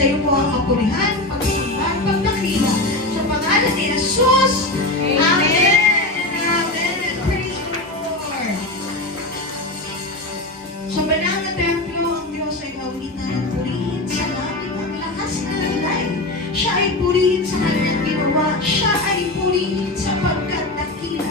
Sa iyo po ang kapurihan, pagsamba, pagdakila. Sa pangalan ni Jesus. Amen. Amen. Praise the Lord. Sa banal na templo, ang Diyos ay kaunitan at purihin sa langit ang lakas na lalay. Siya ay purihin sa kanyang ginawa. Siya ay purihin sapagkat dakila.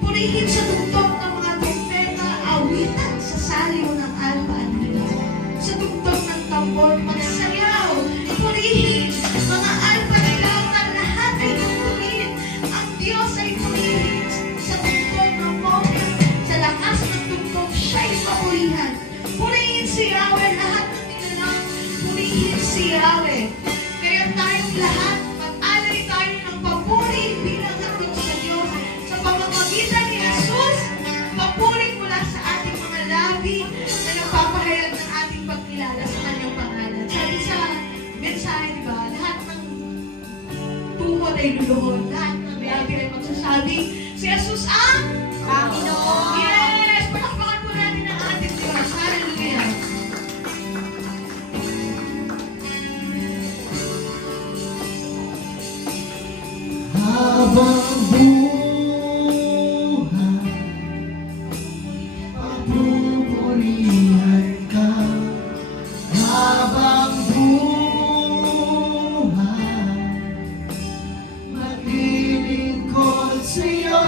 Purihin sa tugtog ng mga trumpeta, awitan sa saliw ng alpa at dilaw. Sa tugtog ng tambor, magsayaw. Purihin mga alpa at dilaw na lahat ay purihin. Ang Diyos ay purihin sa tugtog ng bongga. Sa lakas ng tugtog, siya ay papurihan. Purihin si Yahweh, lahat ng nilalang. Purihin si Yahweh. Kaya tayong lahat, mag-alay tayo ng papuri bilang hatid sa Diyos. Sa pamamagitan ni Jesus, papuri mula sa ating mga labi na nagpapahayag ng ating pagkilala sa kanyang pangalan. Sabi sa mensahe, di ba, lahat ng tuhod ay luluhod, lahat ng labi ay magsasabi, si Jesus ang Panginoon. Yes! Palakpakan po natin ang ating Diyos. Hallelujah! Habang buhay, papupurihan ka. Habang buhay, maglilingkod sa'yo.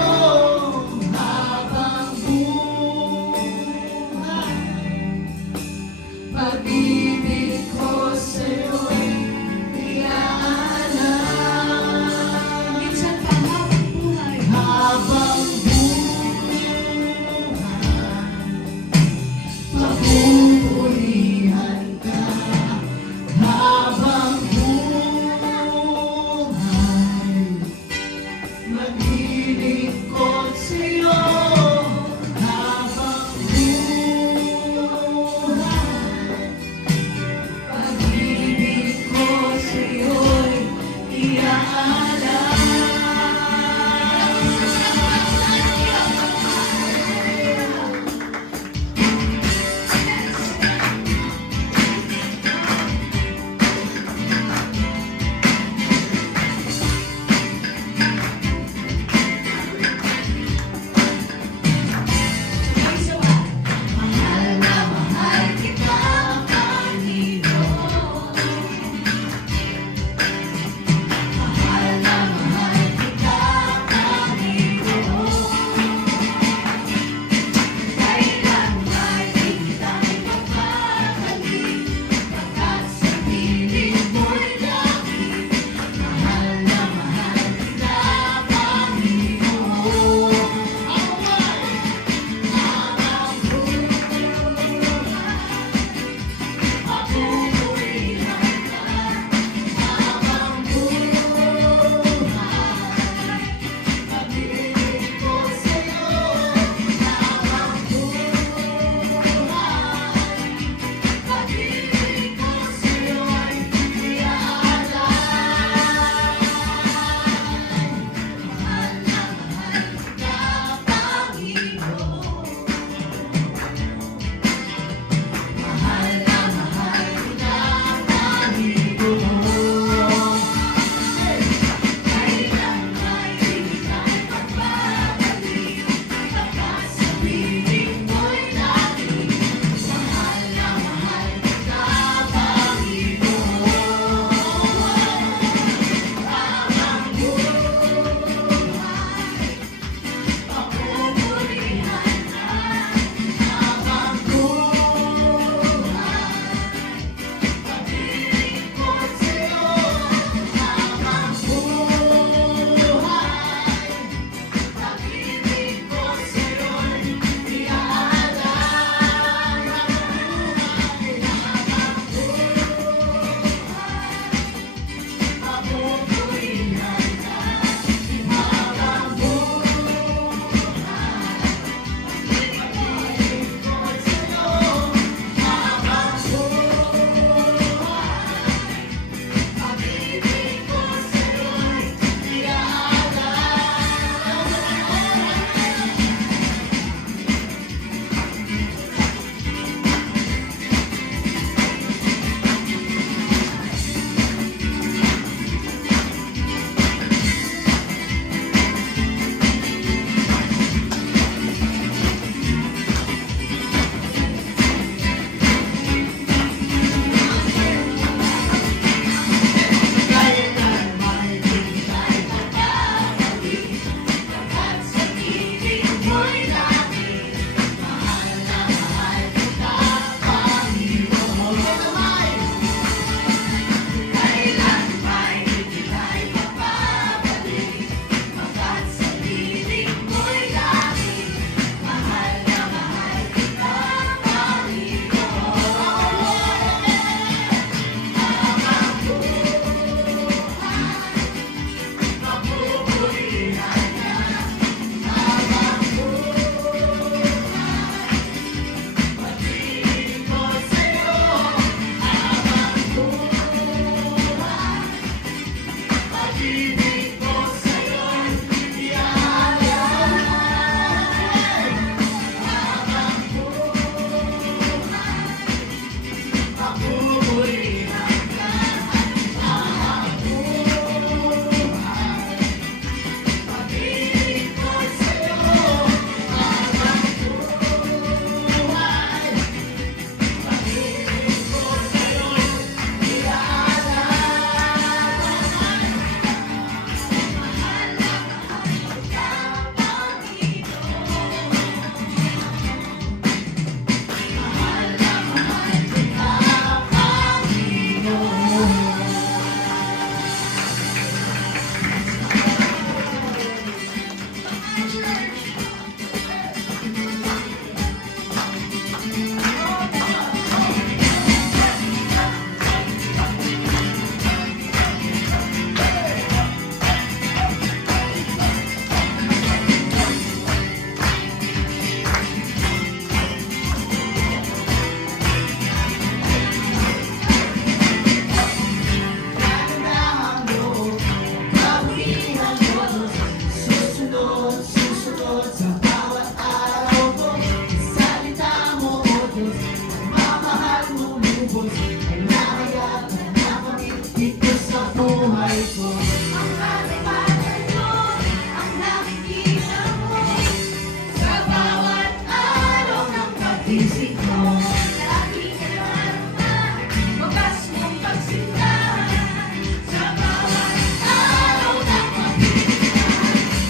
Habang buhay, pag-ibig ko sa'yo'y iaalay. Minsan pa habang buhay, Habang buhay, papupurihan ka. Habang buhay, maglilingkod sa'yo. Habang buhay, lubos ay nahayag na nakamit dito sa buhay ko. Ang katapangan mo, ang nakikita mo, sa bawat araw ng pagising ko. Lagi ka naman, wagas mong pagsinta, sa bawat araw ng pagising ko.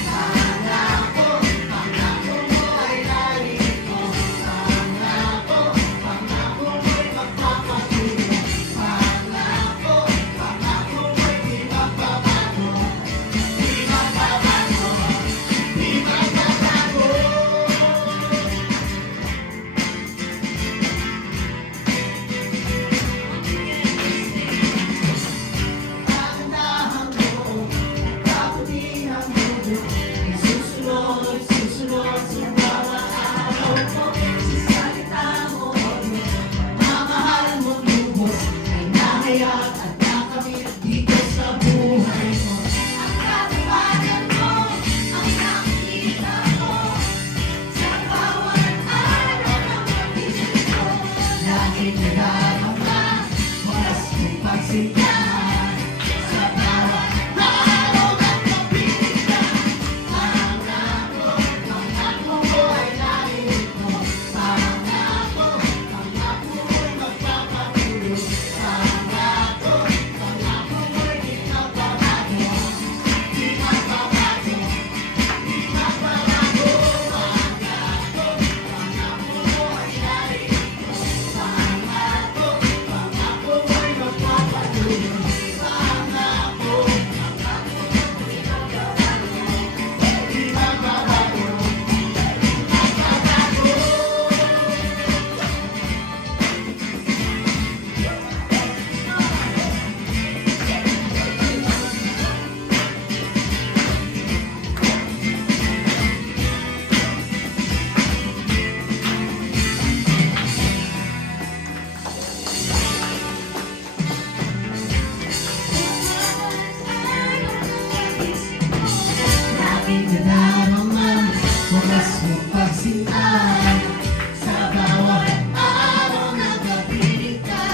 Pangako, pangako mo ay narito. Pangako, pangako mo'y magpapatuloy. Pangako, pangako mo'y di magbabago. Di magbabago, di magbabago. Dahan-dahan mo, kabutihan mo, ay susunod, susunod sa bawat araw mo. Sa salita mo, mamahal mo lubos, ay nahayag at nakamit dito sa buhay mo. Ang katapangan mo, ang nakikita mo, sa bawat araw ng pagising ko. Laging nagdarama, wagas mong pagsintahan, sa bawat araw ng pag-ibig ka. Pangako, pangako mo ay narito. Pangako, pangako mo'y magpapatuloy. Pangako, pangako mo'y di magbabago. Di magbabago, di magbabago. Pangako, pangako mo ay narito. Pangako, pangako mo'y magpapatuloy. Pangako, pangako mo'y di magbabago. Di magbabago, di magbabago. Laging nadarama, wagas mong pagsintahan, sa bawat araw na pag-ibig ka.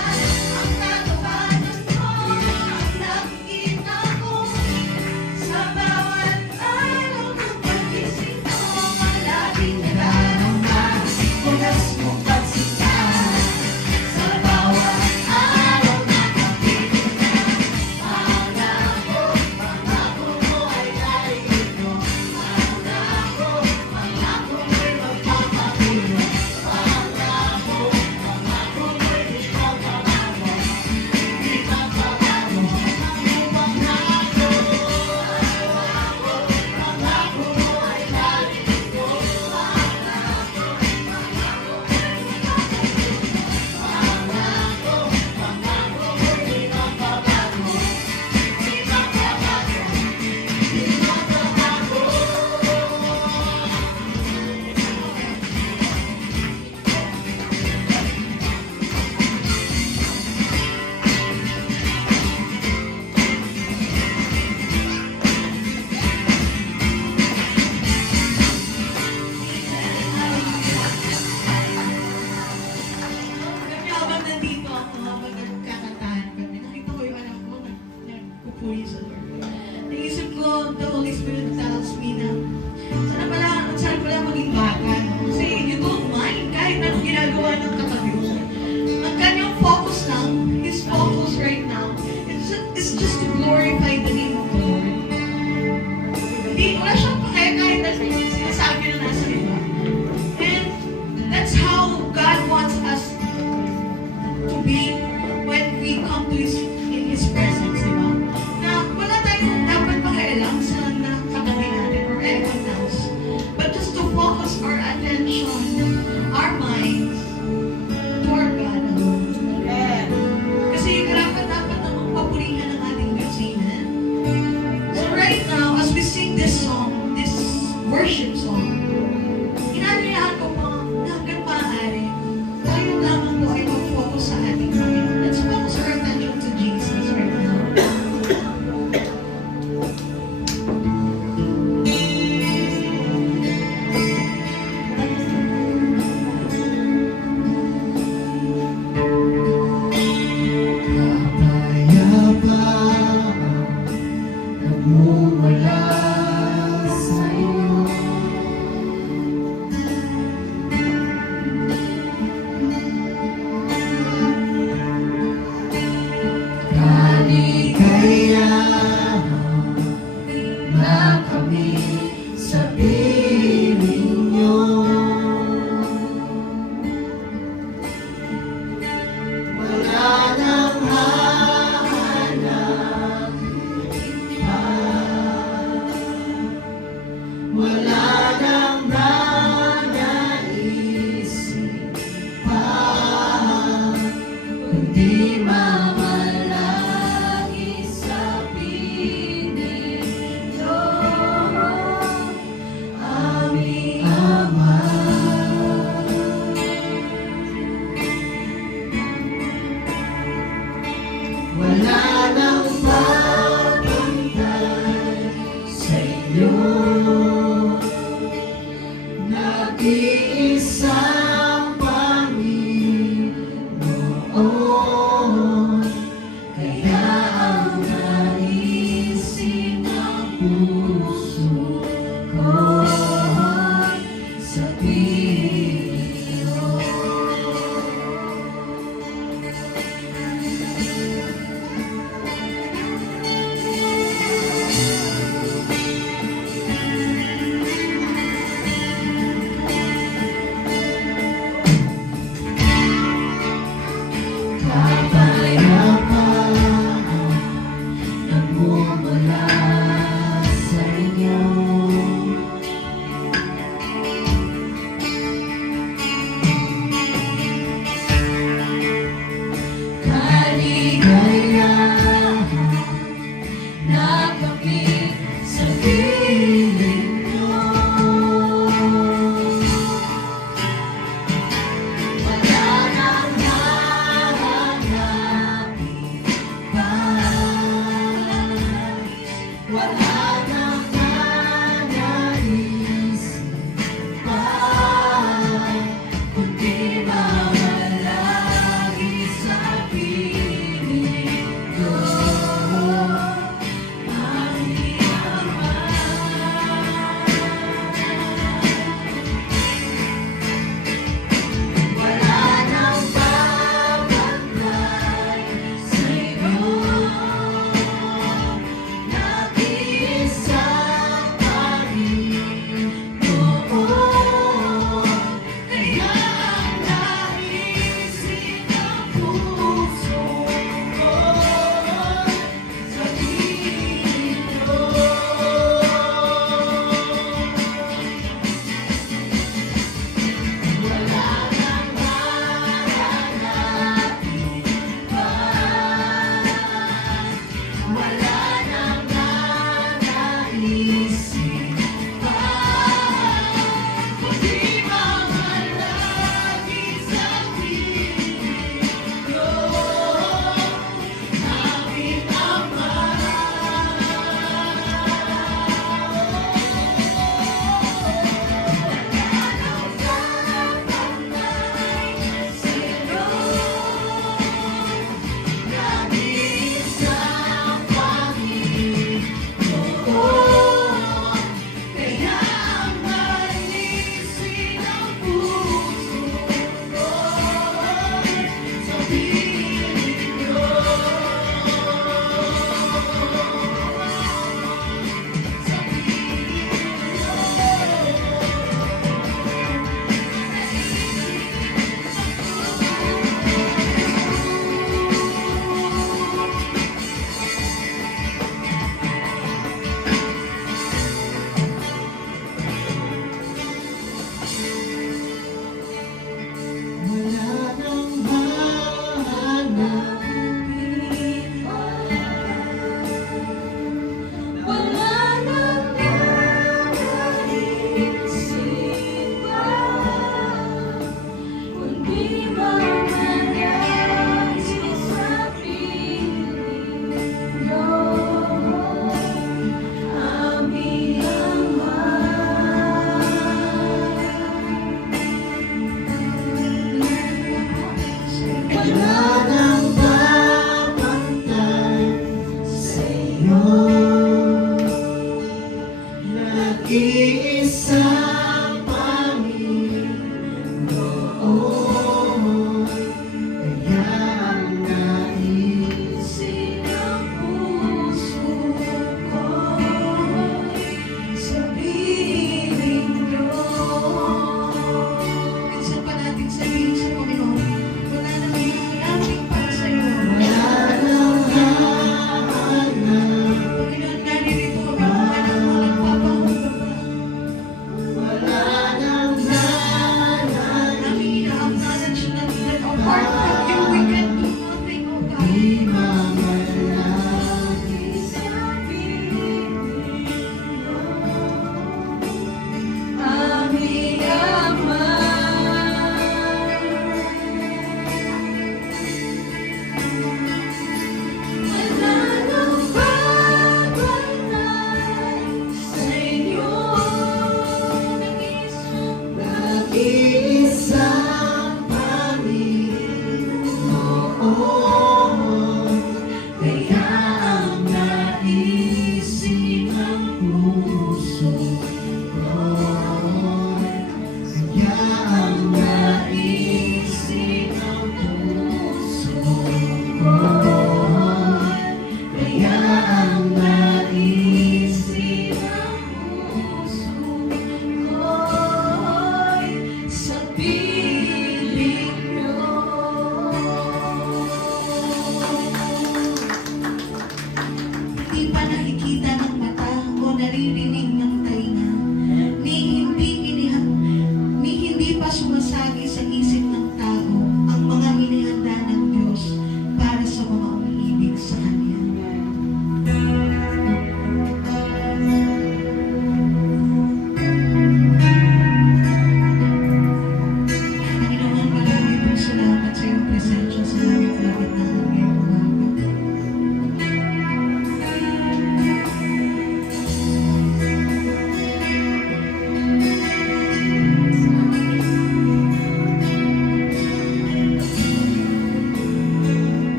Ang katapangan mo, ang nakikita ko, sa bawat araw ng pagising ko. Laging Nadarama, wagas mong pagsintahan, sa bawat araw na pag-ibig ka. Pangako, pangako mo ay narito. Pangako, pangako mo'y magpapatuloy. Pangako, pangako mo'y di magbabago. Di magbabago, di magbabago. Pangako mo ay narito. Pangako, pangako mo'y di magbabago. Pangako, pangako mo'y di magbabago. Di magbabago, di magbabago. Kami habang nandito ako, habang nagkakataan kami, nakita ko yung anak ko nagpupuri sa Lord. Naisip ko, the Holy Spirit tells me na sana pala maging bata. No? Kasi you don't mind kahit anong ginagawa ng katabi mo. Ang kanyang focus lang, his focus right now, is just to glorify the name of the Lord. Hindi, wala siyang pake kahit na sinasabi na nasa iba. And that's how God wants us to be when we come to in His presence, di ba? Na wala tayong dapat pakialam sa nakakatabi natin or anyone else. But just to focus our attention, our minds, to our God alone. Kasi dapat na magpapurihan ng ating Diyos, amen? So right now, as we sing this song, this worship song, inanyayahan ko po na hanggang maaari, tayo lamang po ay mag-focus sa ating Panginoon. Let's focus our attention to Jesus. di mawalagi sa piling ko, aming Ama. Wala nang papantay sa iyo, nag-iisang Panginoon, kaya ang naisin ng puso ko sa Panginoon. Kapayapaan nagmumula sa inyo, kaligayahan na kami sa piling nyo. Wala nang hahanapin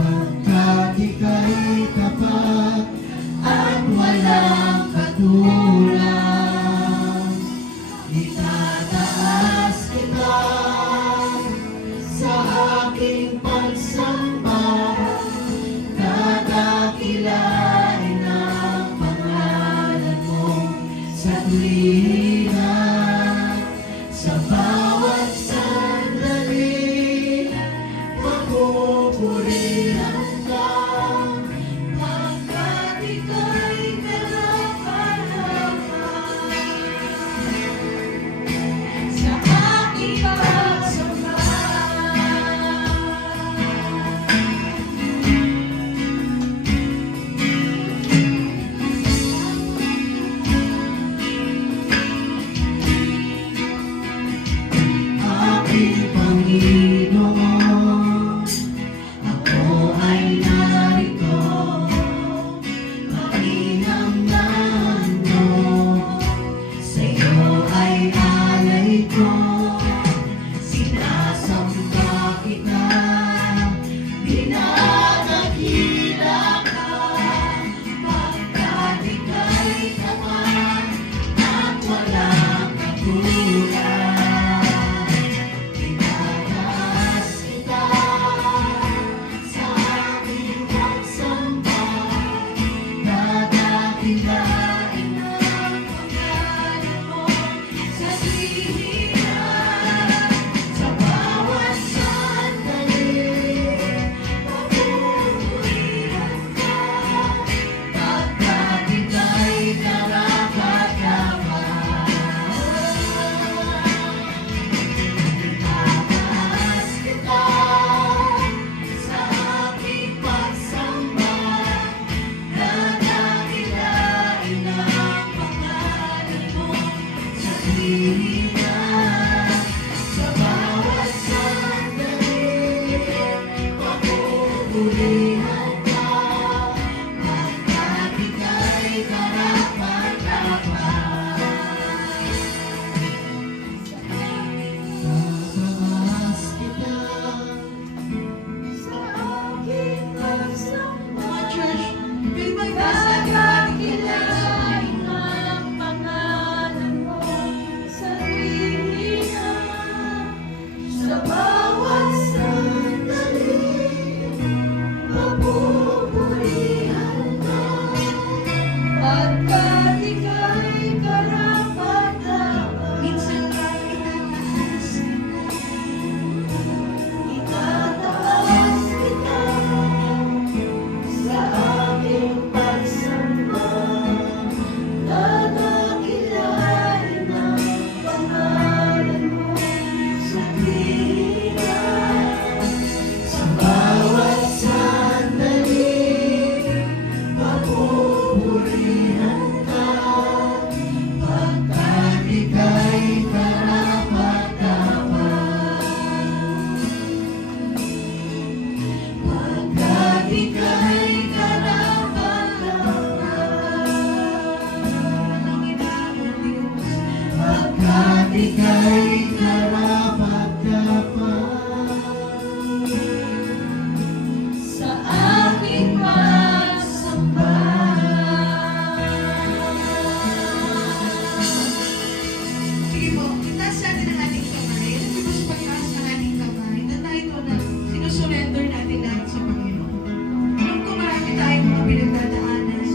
Pagkat ika'y tapat at walang katulad, itataas kita sa aking pagsamba, dadakilain ang pangalan mo sa tuwina, sa bawat sandali, papupurihan ka, pagkat ika'y karapat-dapat sa aking pagsamba. Aking Panginoon, ako ay narito, pakinamdam mo, sa iyo ay alay ko, sinasamba kita, dinadakila ka, pagkat ika'y tapat at walang katulad. Itataas kita sa aking pagsamba, dadakilain ang pangalan mo sa tuwina, sa bawat sandali, papupurihan ka, pagkat ika'y karapat-dapat. Itataas kita sa aking pagsamba, dadakilain ang pangalan mo sa tuwina, sa bawat sandali, papupurihan ka, pagkat ika'y karapat-dapat. Tataas kita sa aking pagsamba, Mga church, pwede ba ibasa natin dadakilain ang pangalan mo sa tuwina, sa bawat sandali, papupurihan ka, pagkat ika'y karapat-dapat. Minsan ba itataas Itataas kita sa aking pagsamba, dadakilain ang pangalan mo sa tuwina, sa bawat sandali, papupurihan ka, pagkat ika'y karapat-dapat. Pagkat ika'y karapat-dapat, pagkat ika'y karapat-dapat sa aking pagsamba. Sige po, itaas natin ang ating kamay. Alam niyo ba sa pagtaas ng ating kamay, na tayo na sinusurrender natin lahat sa Panginoon. Alam ko marami tayong mga pinagdadaanan,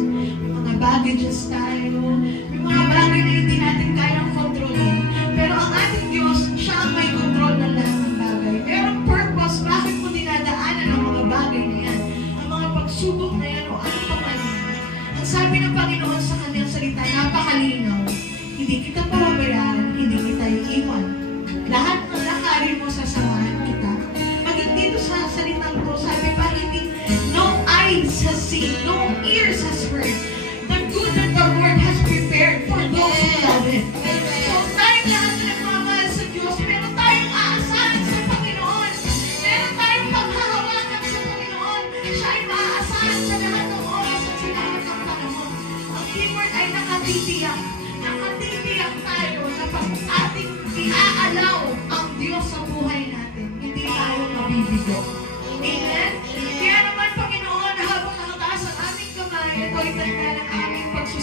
mga baggages tayo, may mga bagay na hindi natin kayang kontrolin. Pero ang ating Diyos, siya ang may kontrol ng lahat ng bagay. Merong purpose, bakit mo dinadaanan ang mga bagay na yan, ang mga pagsubok na yan, o ano pa man yan. Ang sabi ng Panginoon sa kanyang salita, napakalinaw. Hindi kita pababayaan, hindi kita iiwan. Lahat ng lakarin mo sasamahan kita. Maging dito sa salitang ko, sabi pa, hindi, no eyes has seen, no ears has heard, the good that the Lord has prepared for those who love Him. So tayong lahat na nagmamahal sa Diyos, meron tayong aasahan sa Panginoon. Meron tayong paghahawakan sa Panginoon. Siya ay maaasahan sa lahat ng oras at sa lahat ng panahon. Ang keyword ay nakatitiyak. Nakatitiyak tayo na pag ating iaalaw ang Diyos sa buhay natin, hindi tayo mabibigyan.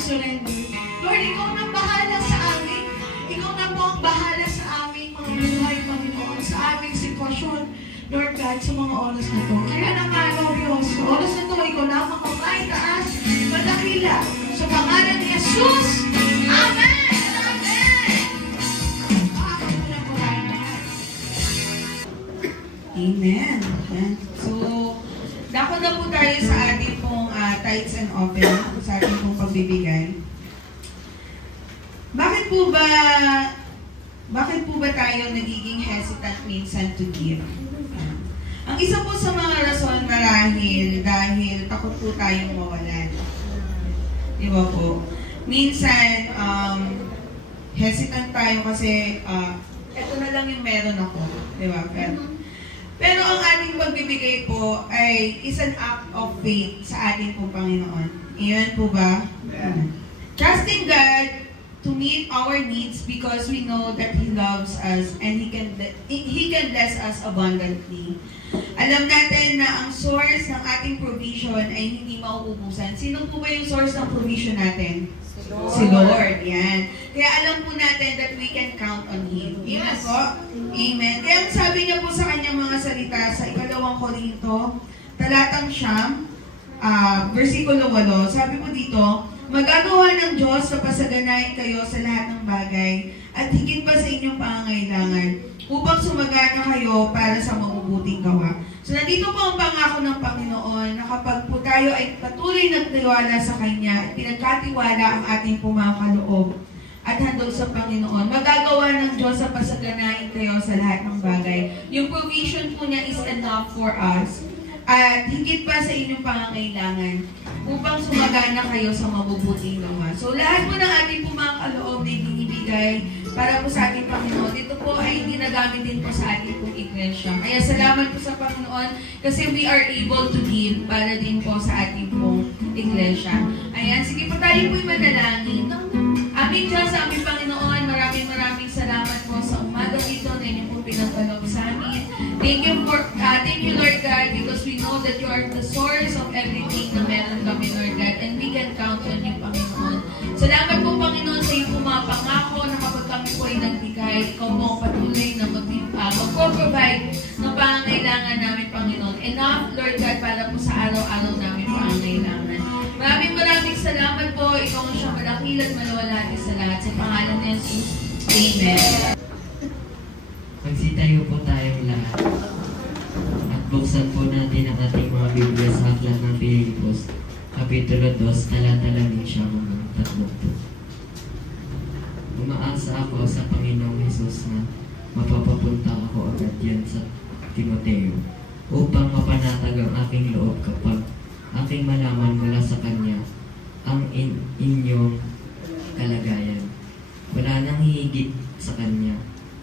surrender. Lord, ikaw na bahala sa amin. Ikaw na po ang bahala sa aming mga buhay, Panginoon, sa aming sitwasyon. Lord God, sa mga oras na to. Kaya naman, Lord Diyos, sa oras na to, ikaw lamang ang may taas, madakila. Sa pangalan ni Jesus. Amen! Amen! Amen. Ayan. So, dako na po tayo sa ating pong tithes and offering, sa ating pong pagbibigay. Bakit po ba tayo nagiging hesitant minsan to give? Ang isa po sa mga rason marahil dahil takot po tayong mawalan. Di ba po? Minsan, hesitant tayo kasi eto na lang yung meron ako. Di ba? Pero ang ating pagbibigay po ay is an act of faith sa ating pong Panginoon. Amen po ba? Trusting God to meet our needs because we know that He loves us and He can bless us abundantly. Alam natin na ang source ng ating provision ay hindi mauubusan. Sino po ba yung source ng provision natin? Si Lord. Yan. Kaya alam po natin that we can count on Him. Amen po? Amen. Kaya ang sabi niya po sa kanyang mga salita sa 2 Korinto, talatang 9, versikulo 8, sabi po dito, magagawa ng Diyos na pasaganain kayo sa lahat ng bagay at higit pa sa inyong pangangailangan upang sumagana kayo para sa mabubuting gawa. So nandito po ang pangako ng Panginoon na kapag po tayo ay patuloy nagtiwala sa Kanya at pinagkatiwala ang ating pumakaloob at handog sa Panginoon, magagawa ng Diyos sa pasaganain kayo sa lahat ng bagay. Yung provision po niya is enough for us at higit pa sa inyong pangangailangan upang sumagana kayo sa mabubuting gawa. So lahat po ng ating pumakaloob na ibinibigay para po sa ating Panginoon, ito po ay ginagamit din po sa ating pong iglesia. Kaya salamat po sa Panginoon kasi we are able to give para din po sa ating pong iglesia. Ayan, sige po tayo po'y manalangin. Aming Diyos, aming Panginoon, maraming salamat po sa umagang ito na inyong pong pinagkaloob sa amin. Thank you Lord God, because we know that you are the source of everything na meron kami, Lord God, and we can count on you, Panginoon. Salamat po, Panginoon, sa iyong pumapangako na kapag kami po ay nagbigay, ikaw po ang patuloy na magpo-provide ng pangangailangan namin, Panginoon. Enough, Lord God, para po sa araw-araw namin pangangailangan. Maraming salamat po. Ikaw ang siyang malakil at malawalhati sa lahat. Sa pangalan ni Jesus. Amen. Magsitayo po tayong lahat. At buksan po natin ang ating mga Biblia sa Aklat ng Pilipos, Kapitulo 2, talata 11 hanggang 30. Umaasa ako sa Panginoong Hesus na mapapapunta ako agad yan sa Timoteo upang mapanatag ang aking loob kapag aking malaman mula sa Kanya ang inyong kalagayan. Wala nang hihigit sa Kanya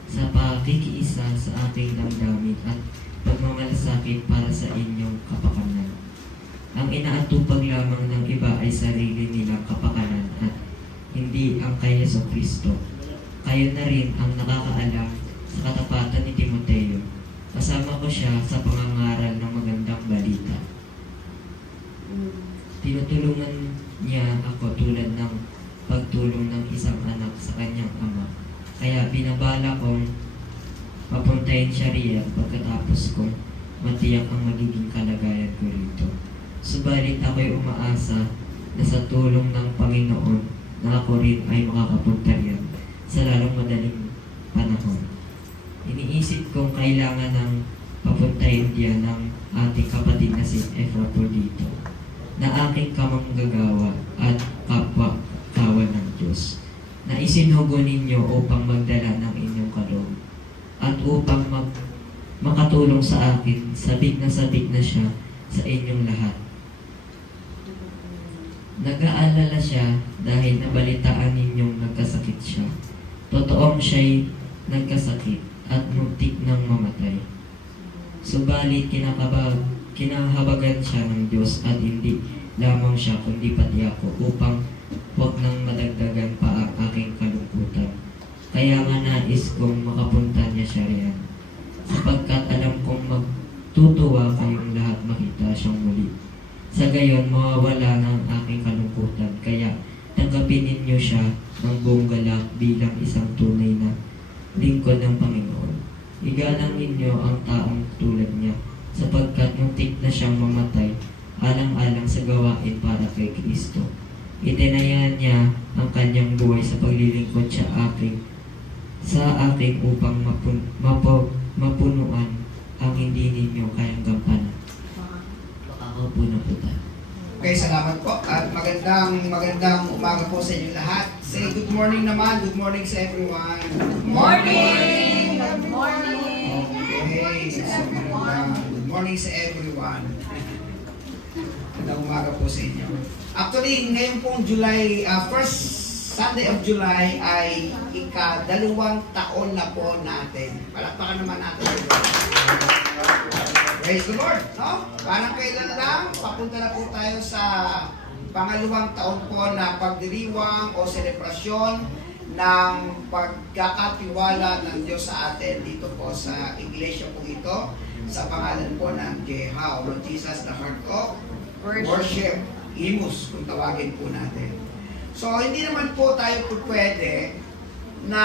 sa pakikiisa sa aking damdamin at pagmamalasakit para sa inyong kapakanan. Ang inaatupag lamang ng iba ay sarili nilang kapakanan at hindi ang kay Jesucristo. Kayo na rin ang nakakaalam sa katapatan ni Timoteo. Kasama ko siya sa pangangaral ng magandang balita. Tinutulungan niya ako tulad ng pagtulong ng isang anak sa kanyang ama. Kaya binabala kong papuntahin siya riyan pagkatapos kong matiyak ang magiging kalagayan ko rito. Subalit ako'y umaasa na sa tulong ng Panginoon na ako rin ay makakapunta riyan sa lalong madaling panahon. Iniisip kong kailangan ng papuntahin diyan ng ating kapatid na si Epaprodito na aking kamanggagawa at kapwa-kawan ng Diyos na isinugo ninyo upang magdala ng inyong kaloob at upang makatulong sa akin, sabik na siya sa inyong lahat. Nag-aalala siya dahil nabalitaan ninyong nagkasakit siya. Totoong siya'y nagkasakit at muntik nang mamatay. Subalit kinahabagan siya ng Diyos at hindi lamang siya kundi pati ako upang huwag nang madagdagan pa ang aking kalungkutan. Kaya nga nais kong makapunta niya siya riyan, sapagkat alam kong magtutuwa kayong lahat makita siyang muli. Sa gayon, mawawala ng aking kalungkutan. Kaya tanggapin ninyo siya ng buong galak bilang isang tunay na lingkod ng Panginoon. Igalang ninyo ang taong tulad niya, sapagkat muntik na siyang mamatay alang-alang sa gawain para kay Kristo. Itinaya niya ang kanyang buhay sa paglilingkod sa aking upang mapunuan ang hindi ninyo kayang gampanan. Makakaupo na po tayo. Okay, salamat po. At magandang umaga po sa inyo lahat. Say good morning naman. Good morning sa everyone. Morning! Good morning! Okay, so good morning sa everyone. Magandang umaga po sa inyo. Actually, ngayon pong July, first Sunday of July ay ika-2 taon na po natin. Palakpakan naman natin. Praise the Lord, no? Parang kailan lang, papunta na po tayo sa pangalawang taon po na pagdiriwang o selebrasyon ng pagkakatiwala ng Diyos sa atin dito po sa iglesia po ito sa pangalan po ng JHA, Lord Jesus, the Heart of Worship, IMUS kung tawagin po natin. So hindi naman po tayo po pwede na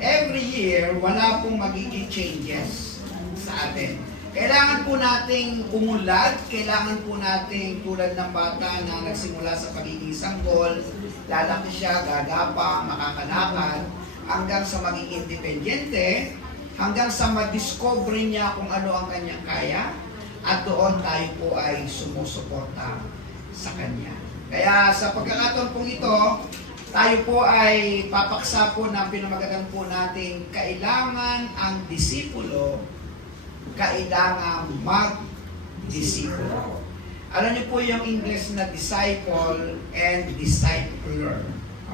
every year wala pong magiging changes sa atin. Kailangan po nating umunlad, kailangan po nating tulad ng bata na nagsimula sa pagiging sanggol, lalaki siya, gagapang, makakalakad, hanggang sa maging independyente, hanggang sa madiscover niya kung ano ang kanyang kaya, at doon tayo po ay sumusuporta sa kanya. Kaya sa pagkakataon pong ito, tayo po ay papaksa po ng pinamagatan po natin, kailangan ang disipulo kailangan mag-disciple. Alam niyo po yung English na disciple and discipler.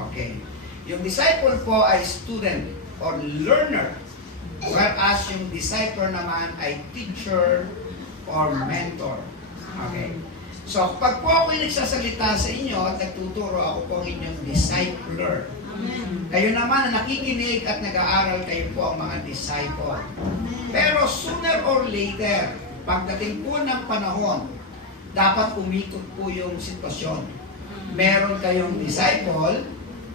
Okay. Yung disciple po ay student or learner. Whereas yung disciple naman ay teacher or mentor. Okay. So, pag po ako nagsasalita sa inyo at nagtuturo, ako po ang inyong discipler. Kayo naman na nakikinig at nag-aaral, kayo po ang mga disciple. Pero sooner or later, pagdating po ng panahon, dapat umikot po yung sitwasyon. Meron kayong disciple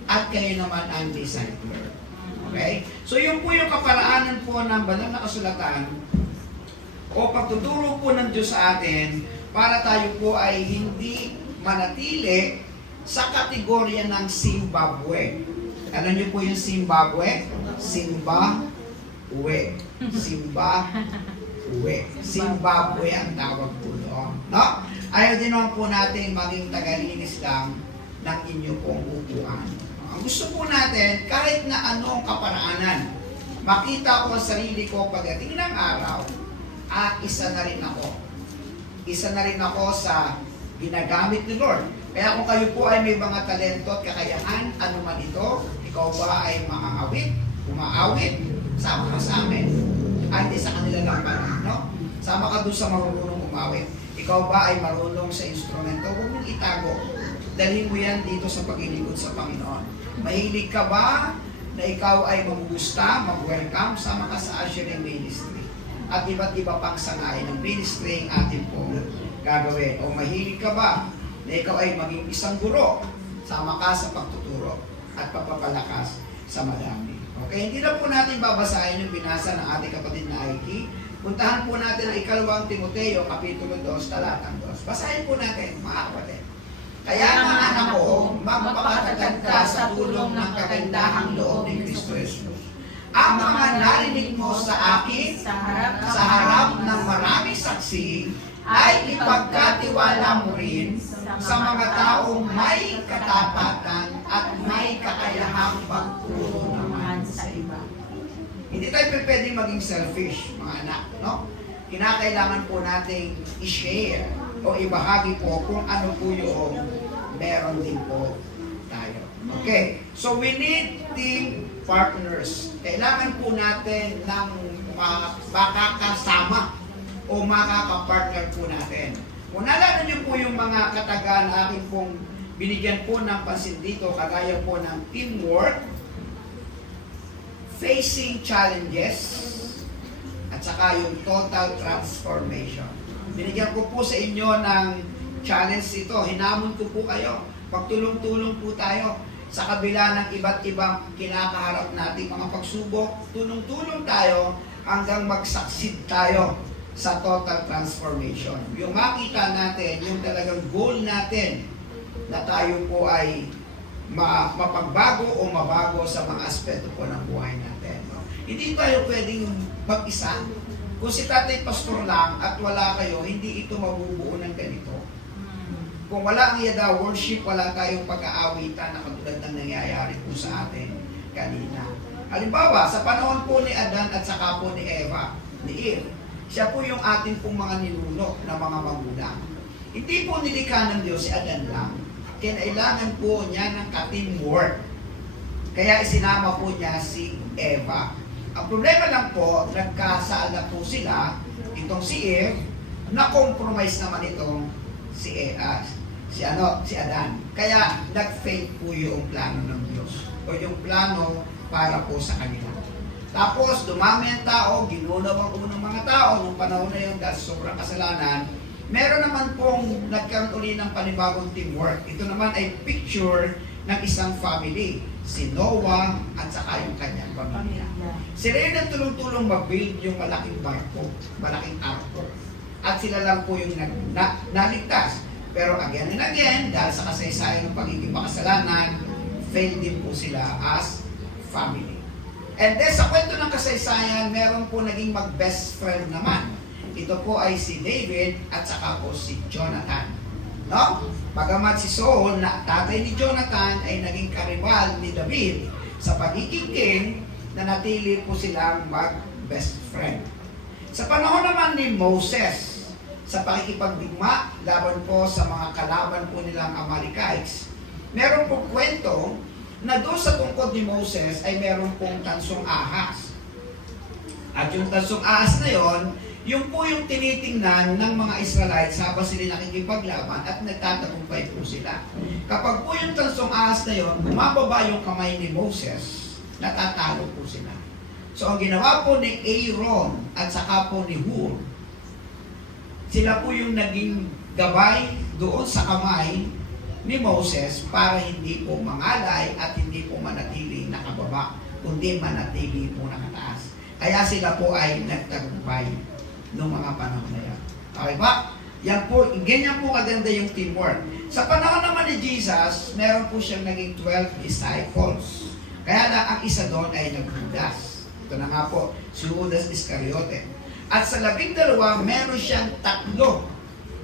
at kayo naman ang discipler. Okay? So yun po yung kaparaanan po ng banal na kasulatan o pagtuturo po ng Diyos sa atin para tayo po ay hindi manatili sa kategorya ng Zimbabwe. Alam niyo po yung Zimbabwe? Zimbabwe. Zimbabwe ang tawag po doon. No? Ayaw din naman po natin maging tagalinis lang ng inyo pong upuan. Ang gusto po natin, kahit na anong kaparaanan, makita ko ang sarili ko pagdating ng araw, isa na rin ako. Isa na rin ako sa ginagamit ni Lord. Kaya kung kayo po ay may mga talento at kakayahan, ano man ito, ikaw ba ay makakawit, umaawit, sama ka sa amin. Ay, hindi sa kanila lang pala, no? Sama ka doon sa marunong umawit. Ikaw ba ay marunong sa instrumento? Huwag mong itago. Dalhin mo yan dito sa paglilingkod sa Panginoon. Mahilig ka ba na ikaw ay magugusta, mag-welcome, sama ka sa ushering ministry. At iba't iba pang sanayin ng ministry ang atin pong gagawin. O mahilig ka ba na ikaw ay maging isang guro, sama ka sa pagtuturo at pagpapalakas sa madami. Okay, hindi na po natin babasahin yung binasa ng ating kapatid na IT. Puntahan po natin ang 2 Timoteo, Kapitulo 2, talatang 2. Basahin po natin, mga kapatid. Kaya mga anak ko, magpapatagad ka sa tulong ng kagandahang loob ni Kristo Jesus. Ang mga narinig mo sa akin, sa harap ng maraming saksi, ay ipagkatiwala mo rin sa mga taong may katapatan at may kakayahang pagturo naman sa iba. Hindi tayo pwedeng maging selfish, mga anak, no? Kinakailangan po nating i-share o ibahagi po kung ano po yung meron din po tayo. Okay, so we need team partners. Kailangan po natin ng makakasama o makaka-partner po natin. Kung naalala niyo po yung mga kataga na akin pong binigyan po ng pansin dito, kagaya po ng teamwork, facing challenges, at saka yung total transformation. Binigyan ko po sa inyo ng challenge ito. Hinamon ko po kayo. Magtulong-tulong po tayo sa kabila ng iba't ibang kinakaharap nating mga pagsubok. Tulong-tulong tayo hanggang mag-succeed tayo sa total transformation. Yung makita natin, yung talagang goal natin na tayo po ay mapagbago o mabago sa mga aspeto po ng buhay natin. No? Hindi tayo pwedeng mag-isa. Kung si Tatay Pastor lang at wala kayo, hindi ito mabubuo ng ganito. Kung wala ang Yada worship, wala tayong pag-aawitan na katulad ng nangyayari po sa atin kanina. Halimbawa, sa panahon po ni Adan at saka po ni Eva, ni Eve, siya po yung ating pong mga ninuno na mga magulang. Hindi po nilikha ng Diyos si Adan lang. Kailangan po niya ng ka-teamwork. Kaya isinama po niya si Eva. Ang problema lang po, nagkasala po sila, itong si Eve, na-compromise naman itong si Adan. Kaya nag-fail po yung plano ng Diyos o yung plano para po sa kanila. Tapos dumami ang tao, ginunaw ang unang mga tao nung panahon na yun dahil sobrang kasalanan. Meron naman pong nagkaroon uli ng panibagong teamwork. Ito naman ay picture ng isang family, si Noah at saka yung kanyang pamilya. Sila yung nagtulong-tulong mag-build yung malaking barko, malaking arko. At sila lang po yung naligtas. Pero again and again, dahil sa kasaysayan ng pagiging makasalanan, failed din po sila as family. And then sa kwento ng kasaysayan, meron po naging mag-best friend naman. Ito po ay si David at saka po si Jonathan. No? Bagamat si Saul, na tatay ni Jonathan, ay naging karibal ni David sa pagiging king, na natili po silang mag-best friend. Sa panahon naman ni Moses, sa pakikipagdigma laban po sa mga kalaban po nilang Amalekites, meron pong kwento na doon sa tungkod ni Moses ay meron pong tansong ahas. At yung tansong ahas na yon, yung po yung tinitingnan ng mga Israelites habang sila nakikipaglaban at nagtatagumpay po sila. Kapag po yung tansong ahas na yon, bumababa yung kamay ni Moses, natatalo po sila. So ang ginawa po ni Aaron at saka po ni Hur, sila po yung naging gabay doon sa kamay ni Moses para hindi po mangalay at hindi po manatili nakababa, kundi manatili po nakataas. Kaya sila po ay nagtagumpay noong mga panahon na yan. Okay ba? Yan po, ganyan po kaganda yung teamwork. Sa panahon naman ni Jesus, meron po siyang naging 12 disciples. Kaya lang ang isa doon ay nag-Judas. Ito na nga po, si Judas Iscariote. At sa 12, meron siyang 3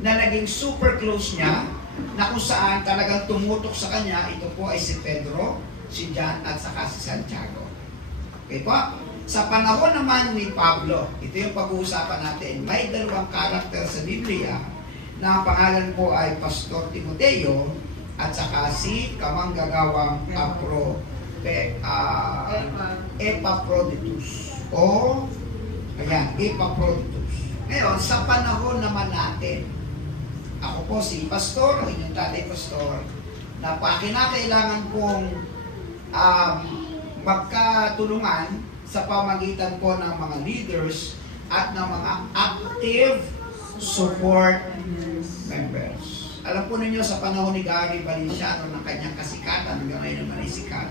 na naging super close niya, na kung saan talagang tumutok sa kanya. Ito po ay si Pedro, si John, at saka si Santiago. Okay po? Sa panahon naman ni Pablo, ito yung pag-uusapan natin, may 2 karakter sa Biblia na ang pangalan po ay Pastor Timoteo at saka si kamanggagawang Epaphroditus. Epaphroditus. Ngayon, sa panahon naman natin, ako po si Pastor, inyong Tatay Pastor, na kinakailangan pong magkatulungan sa pamagitan po ng mga leaders at ng mga active support members. Alam po ninyo, sa panahon ni Gary Valenciano ng kanyang kasikatan, hanggang ngayon naman ay sikat,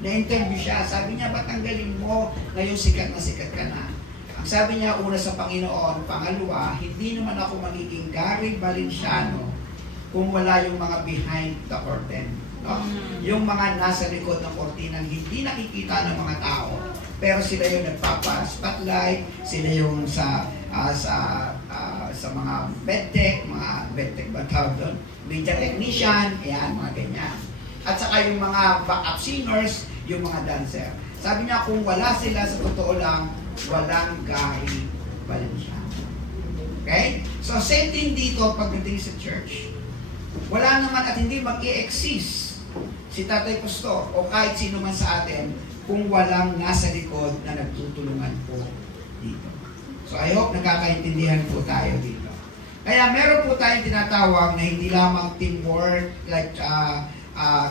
na-interview siya, sabi niya, ba't ang galing mo, ngayon sikat ka na. Ang sabi niya, una sa Panginoon, pangalawa, hindi naman ako magiging Gary Valenciano kung wala yung mga behind the curtain. No? Yung mga nasa likod ng kortinang hindi nakikita ng mga tao, pero sila yung nagpapa-spotlight, sila yung sa mga medtech ba tawag doon? Media technician, ayan, mga ganyan. At saka yung mga backup singers, yung mga dancer. Sabi niya, kung wala sila, sa totoo lang, walang Gary Valenciano. Okay? So, same thing dito pagdating sa church. Wala naman at hindi mag-i-exist si Tatay Pastor o kahit sino man sa atin kung walang nasa likod na nagtutulungan po dito. So I hope nagkakaintindihan po tayo dito. Kaya meron po tayong tinatawag na hindi lamang teamwork, like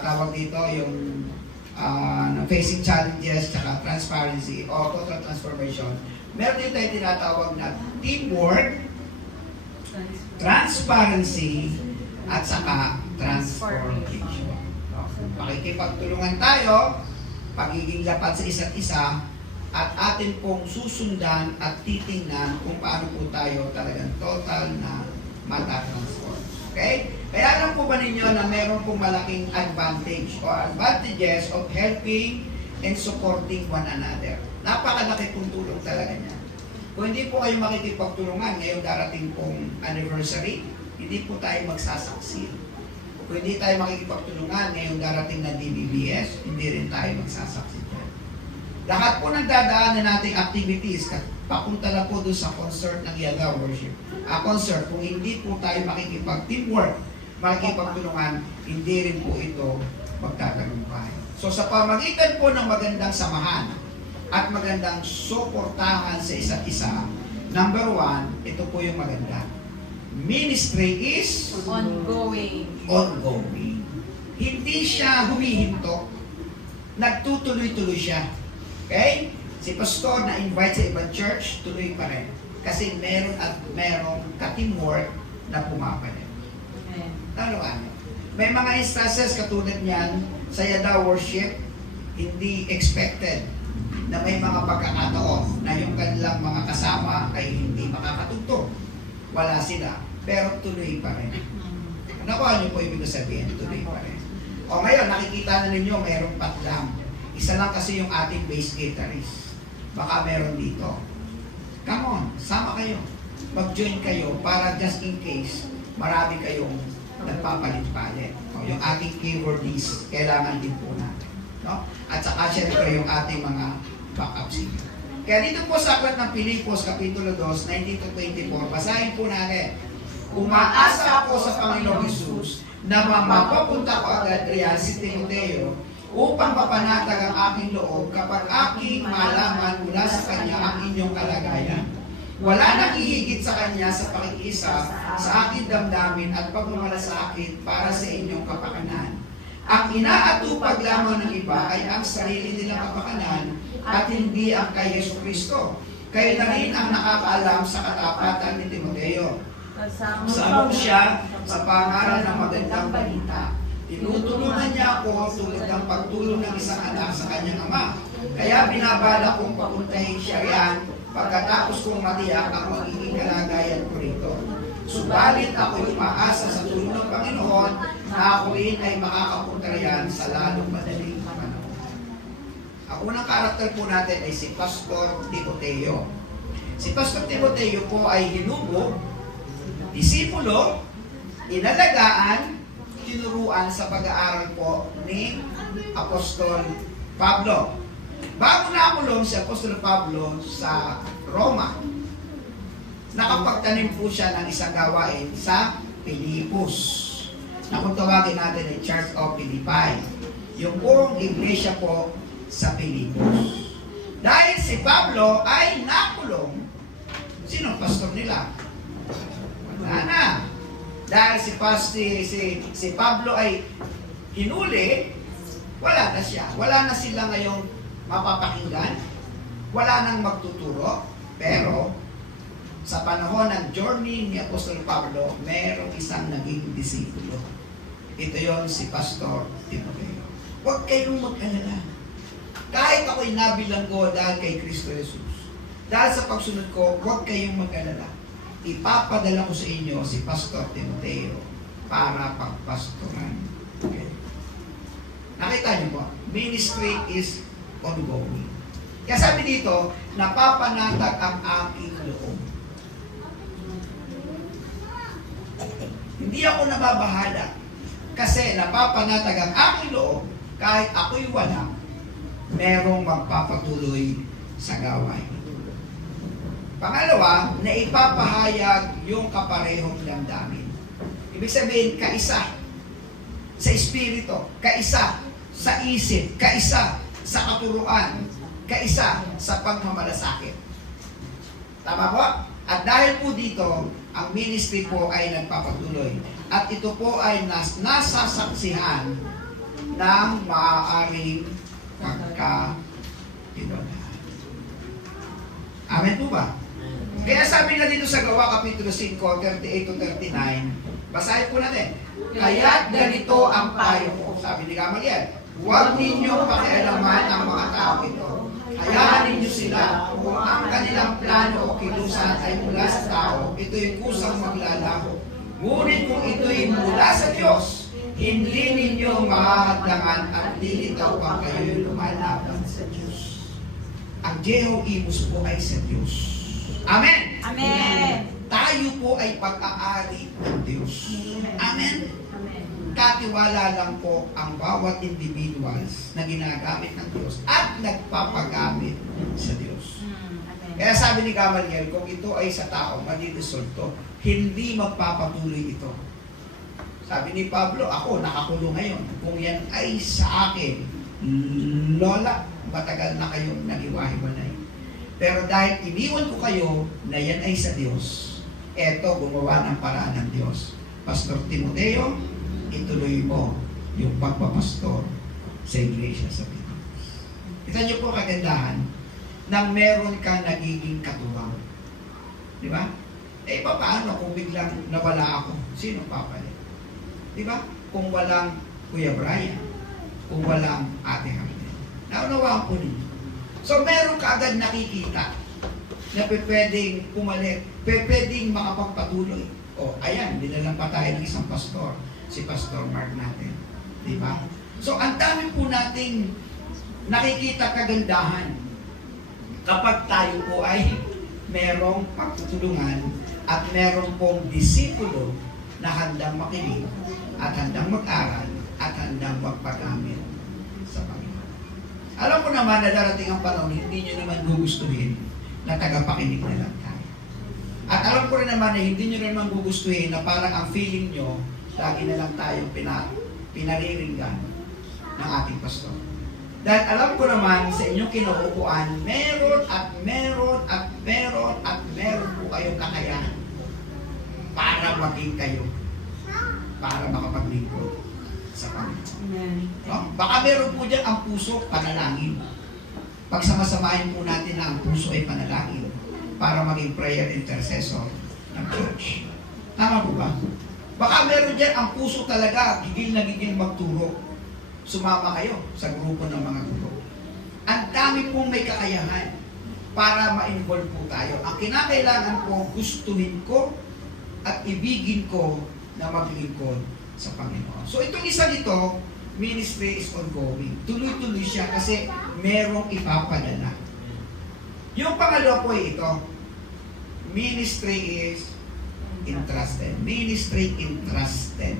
tawag dito yung facing challenges, tsaka transparency o total transformation. Meron din tayong tinatawag na teamwork, transparency, at saka transformation. No? Pakikipagtulungan tayo, pagiging dapat sa isa't isa, at atin pong susundan at titingnan kung paano po tayo talagang total na matatransform. Okay? Kaya alam po ba ninyo na meron pong malaking advantage o advantages of helping and supporting one another. Napakalaki pong tulong talaga niya. Kung hindi po kayo makikipagtulungan ngayong darating pong anniversary, hindi po tayo magsasaksi. Kung hindi tayo makikipagtulungan ngayong darating na DBBS, hindi rin tayo magsasaksi dyan. Lahat po ng dadaanan nating activities, papunta lang po doon sa concert ng Yaga Worship. Concert, kung hindi po tayo makikipag-teamwork, makikipagtulungan, hindi rin po ito magtatagumpay. So sa pamagitan po ng magandang samahan at magandang suportahan sa isa't isa, number 1, ito po yung maganda. Ministry is ongoing. Hindi siya humihinto. Nagtutuloy-tuloy siya. Okay? Si pastor na invite sa ibang church, tuloy pa rin. Kasi merong ka-teamwork na pumapalit. Taluan. May mga instances katulad niyan sa Yada Worship, hindi expected na may mga pagkakataon na yung kanilang mga kasama ay hindi makakatugtog. Wala sila. Pero tuloy pa rin. Nakuha niyo po ibig sabihin, tuloy pa rin. O ngayon, nakikita na ninyo, mayroong patlang. Isa lang kasi yung ating bass guitarist. Baka meron dito. Come on, sama kayo. Mag-join kayo para just in case marami kayong nagpapalit-palit. O, yung ating keyboardist, kailangan din po natin. No? At saka syempre yung ating mga backup singer. Kaya dito po sa aklat ng Pilipos, Kapitulo 2, 19-24, basahin po natin. Umaasa ako sa Panginoong Hesus na mapapunta ko agad riyan si Timoteo upang mapanatag ang aking loob kapag aking malaman mula sa kanya ang inyong kalagayan. Wala nang hihigit sa kanya sa pakikiisa sa aking damdamin at pagmamalasakit para sa inyong kapakanan. Ang inaatupag lamang ng iba ay ang sarili nilang kapakanan at hindi ang kay Yesu Kristo. Kayo na rin ang nakakaalam sa katapatan ni Timoteo. Kasama siya sa pangaral ng magandang balita. Tinutulungan niya ako tulad ng pagtulong ng isang anak sa kanyang ama. Kaya binabala kong papuntahin siya riyan pagkatapos kong matiyak ang magiging kalagayan ko rito. Subalit ako'y umaasa sa tulong ng Panginoon na ako rin ay makakapunta riyan sa lalong madaling panahon. Ang unang karakter po natin ay si Pastor Timoteo. Si Pastor Timoteo po ay hinubog, disipulo, inalagaan, tinuruan sa pag-aaral po ni Apostol Pablo. Bago nakulong si Apostol Pablo sa Roma, nakapagtanim po siya ng isang gawain sa Pilipos, na kung tawagin natin ay Church of Philippi. Yung buong iglesia po sa Pilipos. Dahil si Pablo ay nakulong, sinong pastor nila? Wala na. Dahil si Pablo ay hinuli, wala na siya. Wala na sila ngayong mapapakinggan. Wala nang magtuturo. Pero, sa panahon ng journey ni Apostol Pablo, merong isang naging disipulo. Ito yon si Pastor Timoteo. Huwag kayong mag-alala. Kahit ako'y nabilanggo dahil kay Kristo Jesus, dahil sa pagsunod ko, huwag kayong mag-alala. Ipapadala ko sa inyo si Pastor Timoteo para pagpastoran. Okay. Nakita niyo po, ministry is ongoing. Kaya sabi dito, napapanatag ang aking loob. Hindi ako nababahala kasi napapanatag ang aking loob kahit ako'y wala, merong magpapatuloy sa gawain. Pangalawa, na ipapahayag yung kaparehong damdamin. Ibig sabihin, kaisa sa espiritu, kaisa sa isip, kaisa sa katuruan, kaisa sa pagmamalasakit. Tama po? At dahil po dito, ang ministry po ay nagpapatuloy. At ito po ay nasasaksihan ng maaaring pagkatiwala. Amen po ba? Kaya sabi na dito sa Gawa Kapitulo 5, 38-39, Basahin po natin. Kaya't ganito ang payo ko. Sabi ni Gamaliel, huwag ninyong pakialaman ang mga tao ito. Hayaan ninyo sila kung ang kanilang plano o kilusan ay mula sa tao, ito'y kusang maglalaho. Ngunit kung ito'y mula sa Diyos, hindi ninyo mahahadlangan at lilitaw pa kayo'y lumalaban sa Diyos. Ang Jehoimus po ay sa Diyos. Amen! Amen. Tayo po ay pag-aari ng Diyos. Amen? Katiwala lang po ang bawat individuals na ginagamit ng Diyos at nagpapagamit sa Diyos. Kaya sabi ni Gamaliel, kung ito ay sa tao, madidisolto, hindi magpapatuloy ito. Sabi ni Pablo, ako nakakulong ngayon. Kung yan ay sa akin, lola, matagal na kayong nag-iwahiwalay. Pero dahil iniwan ko kayo na yan ay sa Diyos, eto gumawa ng paraan ng Diyos. Pastor Timoteo, ituloy mo yung pagpapastor sa iglesia sa Pilipinas. Kita niyo po kagandahan na meron kang nagiging katuwang. Di ba? Eh, paano kung biglang nawala ako? Sino papalit? Di ba? Kung walang Kuya Brian, kung walang Ate Harden. Naunawaan po ninyo. So, meron ka agad nakikita na pwedeng pumalit, pwedeng makapagpatuloy. O, ayan, dinalang pa tayo ng isang pastor, si Pastor Mark natin. Di ba? So, ang dami po nating nakikita kagandahan kapag tayo po ay merong pagtutulungan at merong pong disipulo na handang makinig at handang mag-aral at handang magpagamit sa Panginoon. Alam ko naman na darating ang panahon, hindi nyo naman gugustuhin na tagapakinig na lang tayo. At alam ko rin naman na hindi nyo naman gugustuhin na parang ang feeling nyo, lagi na lang tayong pinariringgan ng ating pastor. Dahil alam ko naman sa inyong kinauupuan, meron at meron at meron at meron po kayong kakayahan para maging kayo, para makapaglingkod sa Panginoon. No? Baka meron po dyan ang puso, panalangin. Pagsamasamahin po natin na ang puso ay panalangin para maging prayer intercessor ng church. Tama po ba? Baka meron dyan ang puso talaga, gigil na gigil magturo. Sumama kayo sa grupo ng mga guro. Ang dami pong may kakayahan para ma-involve po tayo. Ang kinakailangan po, gustuhin ko at ibigin ko na maglingkod sa Panginoon. So itong isa dito, ministry is ongoing. Tuloy-tuloy siya kasi merong ipapadala. Yung pangalawa po ay ito, ministry is entrusted. Ministry entrusted.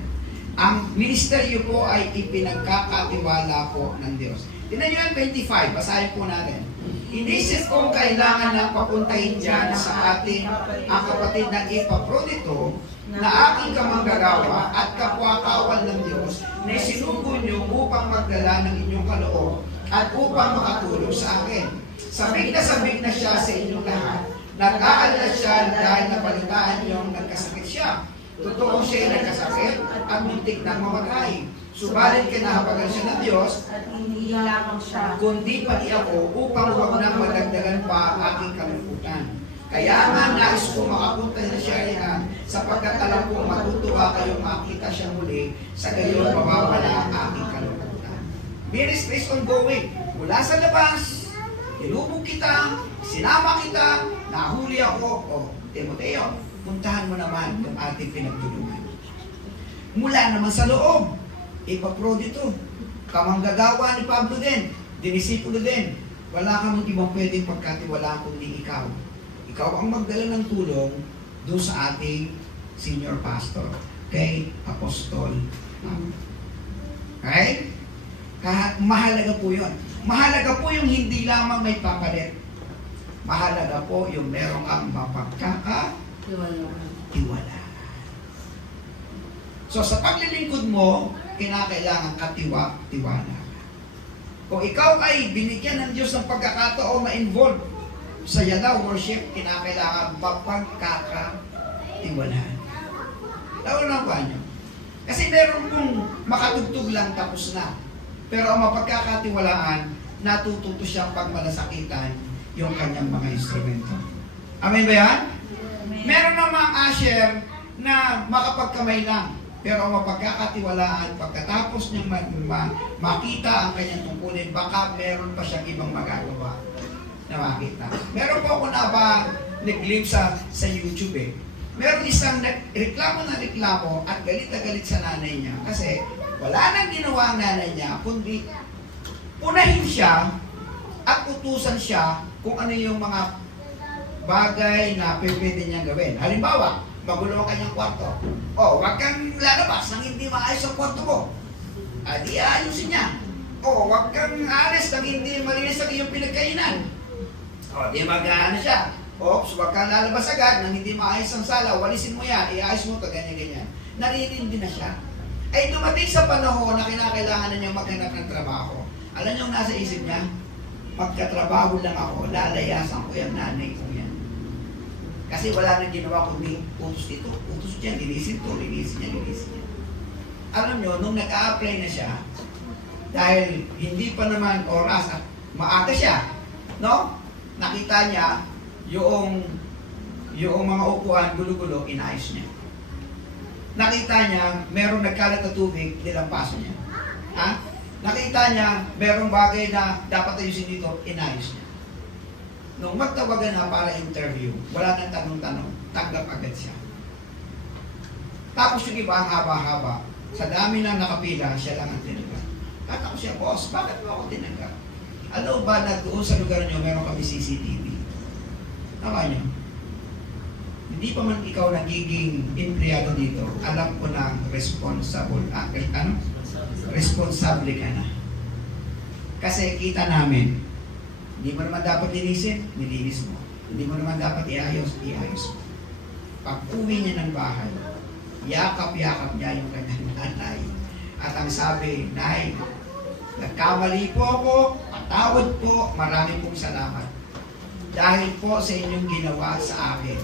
Ang ministeryo po ay ipinagkakatiwala po ng Diyos. Tingnan nyo yung 25, basahin po natin. Inisip kong kailangan na papuntahin dyan sa ating ang kapatid ng Epaprodito na aking kamanggagawa at kapwa-kawal ng Diyos na sinugo nyo upang magdala ng inyong kaloob at upang makatulong sa akin. Sabik na siya sa inyong lahat. Nag-aalala siya dahil napalitaan niyong nagkasakit siya. Totoo siya ay nagkasakit at muntik na mamatay. Subalit kinahabagan siya ng Diyos At hindi lamang siya. kundi pati ako upang huwag nang madagdagan pa aking kalungkutan. Kaya nga nais ko makapunta na siya riyan sapagkat alam kong matutuwa kayong makita siya muli sa gayon mawawala ang aking kalungkutan. Ministry is ongoing. Mula sa labas, ilubog kita, sinama kita, nahuli ako, o Timoteo, puntahan mo naman yung ating pinagtulungan. Mula naman sa loob, Epaprodito, kamanggagawa ni Pablo din, dinisipulo din. Wala kang ibang pwedeng pagkatiwalaan kundi ikaw. Ikaw ang magdala ng tulong doon sa ating senior pastor, kay Apostol Pablo. Okay? Mahalaga po yun. Mahalaga po yung hindi lamang may papalit. Mahalaga po yung merong ang mapagkakatiwala. So sa paglilingkod mo, kinakailangan katiwala. Kung ikaw ay binigyan ng Diyos ng pagkakataon ma-involve sa yalaw worship, kinakailangan mapagkakatiwalaan. Naunawa ba nyo? Kasi meron pong makatugtog lang tapos na. Pero ang mapagkakatiwalaan, natututo siyang pagmalasakitan yung kanyang mga instrumento. Amen ba yan? Meron namang usher na makapagkamay lang. Pero mapagkakatiwalaan, pagkatapos niyang makita ang kanyang tungkulin, baka meron pa siyang ibang magagawa na makita. Meron po ako na ba nag-glimpse sa YouTube eh. Meron isang reklamo na reklamo at galit na galit sa nanay niya kasi wala nang ginawa ang nanay niya kundi punahin siya at utusan siya kung ano yung mga bagay na pwede niyang gawin. Halimbawa, magulo ang kanyang kwarto. O, wag kang lalabas nang hindi maayos ang kwarto mo. Di ayusin niya. O, wag kang alis nang hindi malinis ang iyong pinagkainan. O, di mag-ano siya. Oops, wag kang lalabas agad nang hindi maayos ang sala. Walisin mo yan, iayos mo ito, ganyan-ganyan. Naririndi na siya. Ay dumating sa panahon na kinakailangan na niyang maghanap ng trabaho. Alam niyo ang nasa isip niya? Magkatrabaho lang ako, lalayasan ko yung nanay ko yan. Kasi wala nang ginawa kundi utos dito, utos dyan, linisin to, linisin niya. Alam nyo, nung nag-a-apply na siya, dahil hindi pa naman oras at maaga siya, no? Nakita niya yung mga upuan, gulo-gulo, inayos niya. Nakita niya, merong nagkalat na tubig, nilampaso niya. Ha? Nakita niya, merong bagay na dapat ayusin dito, inayos niya. Nung magtawagan na para interview, wala nang tanong-tanong, tanggap agad siya. Tapos yung iba ang haba-haba, sa dami na nakapila, siya lang ang tinanggap. At ako siya, boss, bakit mo ako tinanggap? Alam ba na doon sa lugar niyo, meron kami CCTV? Tama niyo? Hindi pa man ikaw nagiging empleyado dito, alam ko na responsable ka na. Kasi kita namin, hindi mo naman dapat linisin, nilinis mo. Hindi mo naman dapat iayos mo. Pag uwi niya ng bahay, yakap-yakap niya yung kanyang nanay. At ang sabi, Nay, nagkamali po ako, patawad po, marami pong salamat. Dahil po sa inyong ginawa sa akin,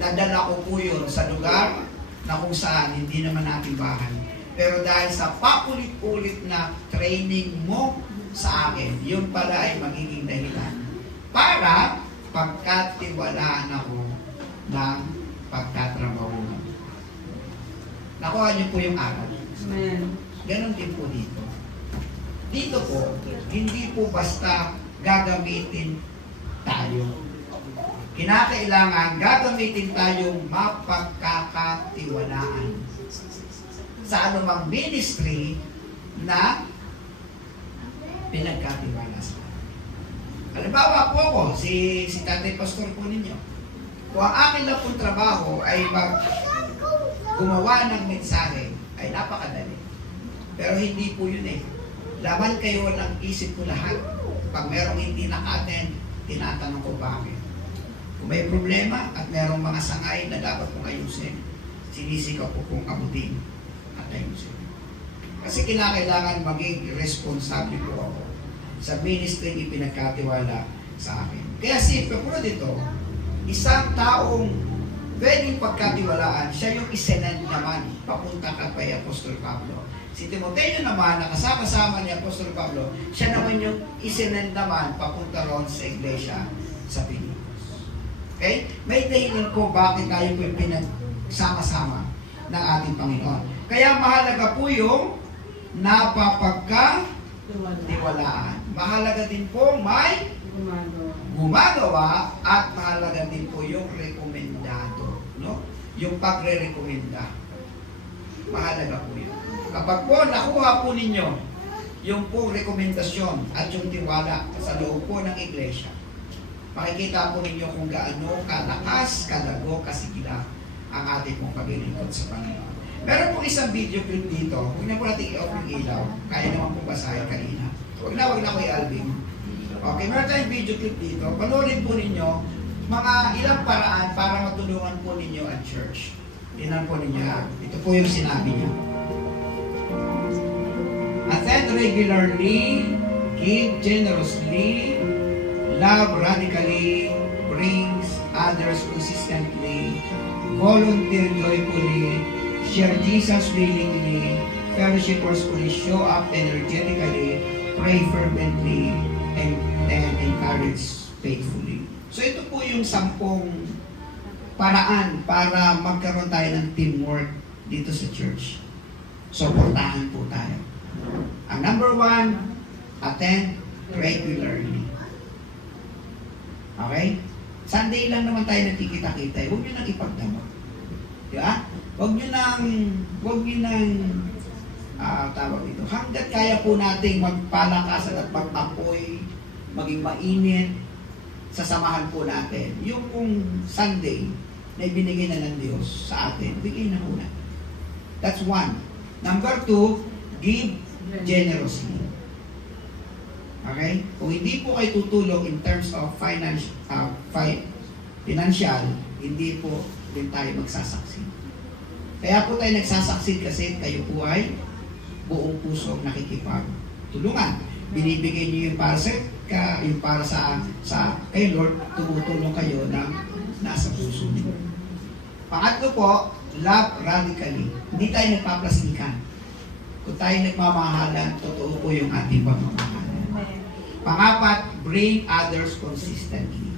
nadala ko po yun sa lugar na kung saan hindi naman natin bahay. Pero dahil sa paulit-ulit na training mo sa akin, yun pala ay magiging dahilan para pagkatiwalaan ako ng pagtatrabahuhan. Nakuha niyo po yung aral. Amen. Ganon din po dito. Dito po, hindi po basta gagamitin tayo. Kinakailangan gagamitin tayong mapagkakatiwalaan sa anumang ministry na pinagkatiwala sa akin. Halimbawa po ako, si Tatay Pastor po ninyo. Kung ang akin lang pong trabaho ay gumawa ng mensahe, ay napakadali. Pero hindi po yun eh. Laman kayo ng isip ko lahat. Pag merong hindi naka-attend, tinatanong ko bakit. Kung may problema at merong mga sangay na dapat kong ayusin, sinisikaw ko kong abutin at ayusin. Kasi kinakailangan maging responsable po ako sa ministry ipinagkatiwala sa akin. Kaya si Pablo dito, isang taong pwedeng pagkatiwalaan, siya yung isenend naman papunta kay Apostol Pablo. Si Timoteo naman, nakasama ni Apostol Pablo, siya naman yung isenend naman papunta ron sa iglesia sa Pilipos. Okay? May dahilan po bakit tayo po yung pinagsama-sama ng ating Panginoon. Kaya mahalaga po yung napapagkatiwalaan. Mahalaga din po may gumagawa at mahalaga din po yung rekomendado. No? Yung pagre-rekomenda. Mahalaga po yun. Kapag po nakuha po ninyo yung po rekomendasyon at yung tiwala sa loob po ng iglesia, makikita po ninyo kung gaano kalakas, kalago, kasigla ang ating pong paglilingkod sa Panginoon. Meron pong isang video clip dito. Huwag na po natin i-off yung ilaw. Kaya naman pong basahin kanina. Huwag na ko i-albing. Okay, meron tayong video clip dito. Panoorin po ninyo mga ilang paraan para matulungan po ninyo ang church. Tingnan po ninyo. Ito po yung sinabi niya. Attend regularly, give generously, love radically, brings others consistently, volunteer joyfully, share Jesus willingly, fellowship forcefully, show up energetically, pray fervently, and encourage faithfully. So ito po yung 10 paraan para magkaroon tayo ng teamwork dito sa church. Suportahan po tayo. Ang number 1, attend regularly. Okay? Sunday lang naman tayo nagkikita-kita. Huwag nyo nang ipagdamot. Di ba? Huwag nyo nang tawag dito. Hanggat kaya po nating magpalakasan at magtapoy, maging mainit, sasamahan po natin. Yung kung Sunday na ibinigay na ng Diyos sa atin, bigay na muna. That's 1. Number 2, give generously. Okay? Kung hindi po kayo tutulong in terms of financial, hindi po din tayo magsasucceed. Kaya po tayo nagsasucceed kasi kayo po ay buong puso nakikipagtulungan. Binibigay niyo yung para sa kay Lord, tumutulong kayo ng nasa puso niyo. Pangatlo po, love radically. Hindi tayo nagpaplasikan. Kung tayo nagmamahalan, totoo po yung ating pagmamahalan. Pangapat, bring others consistently.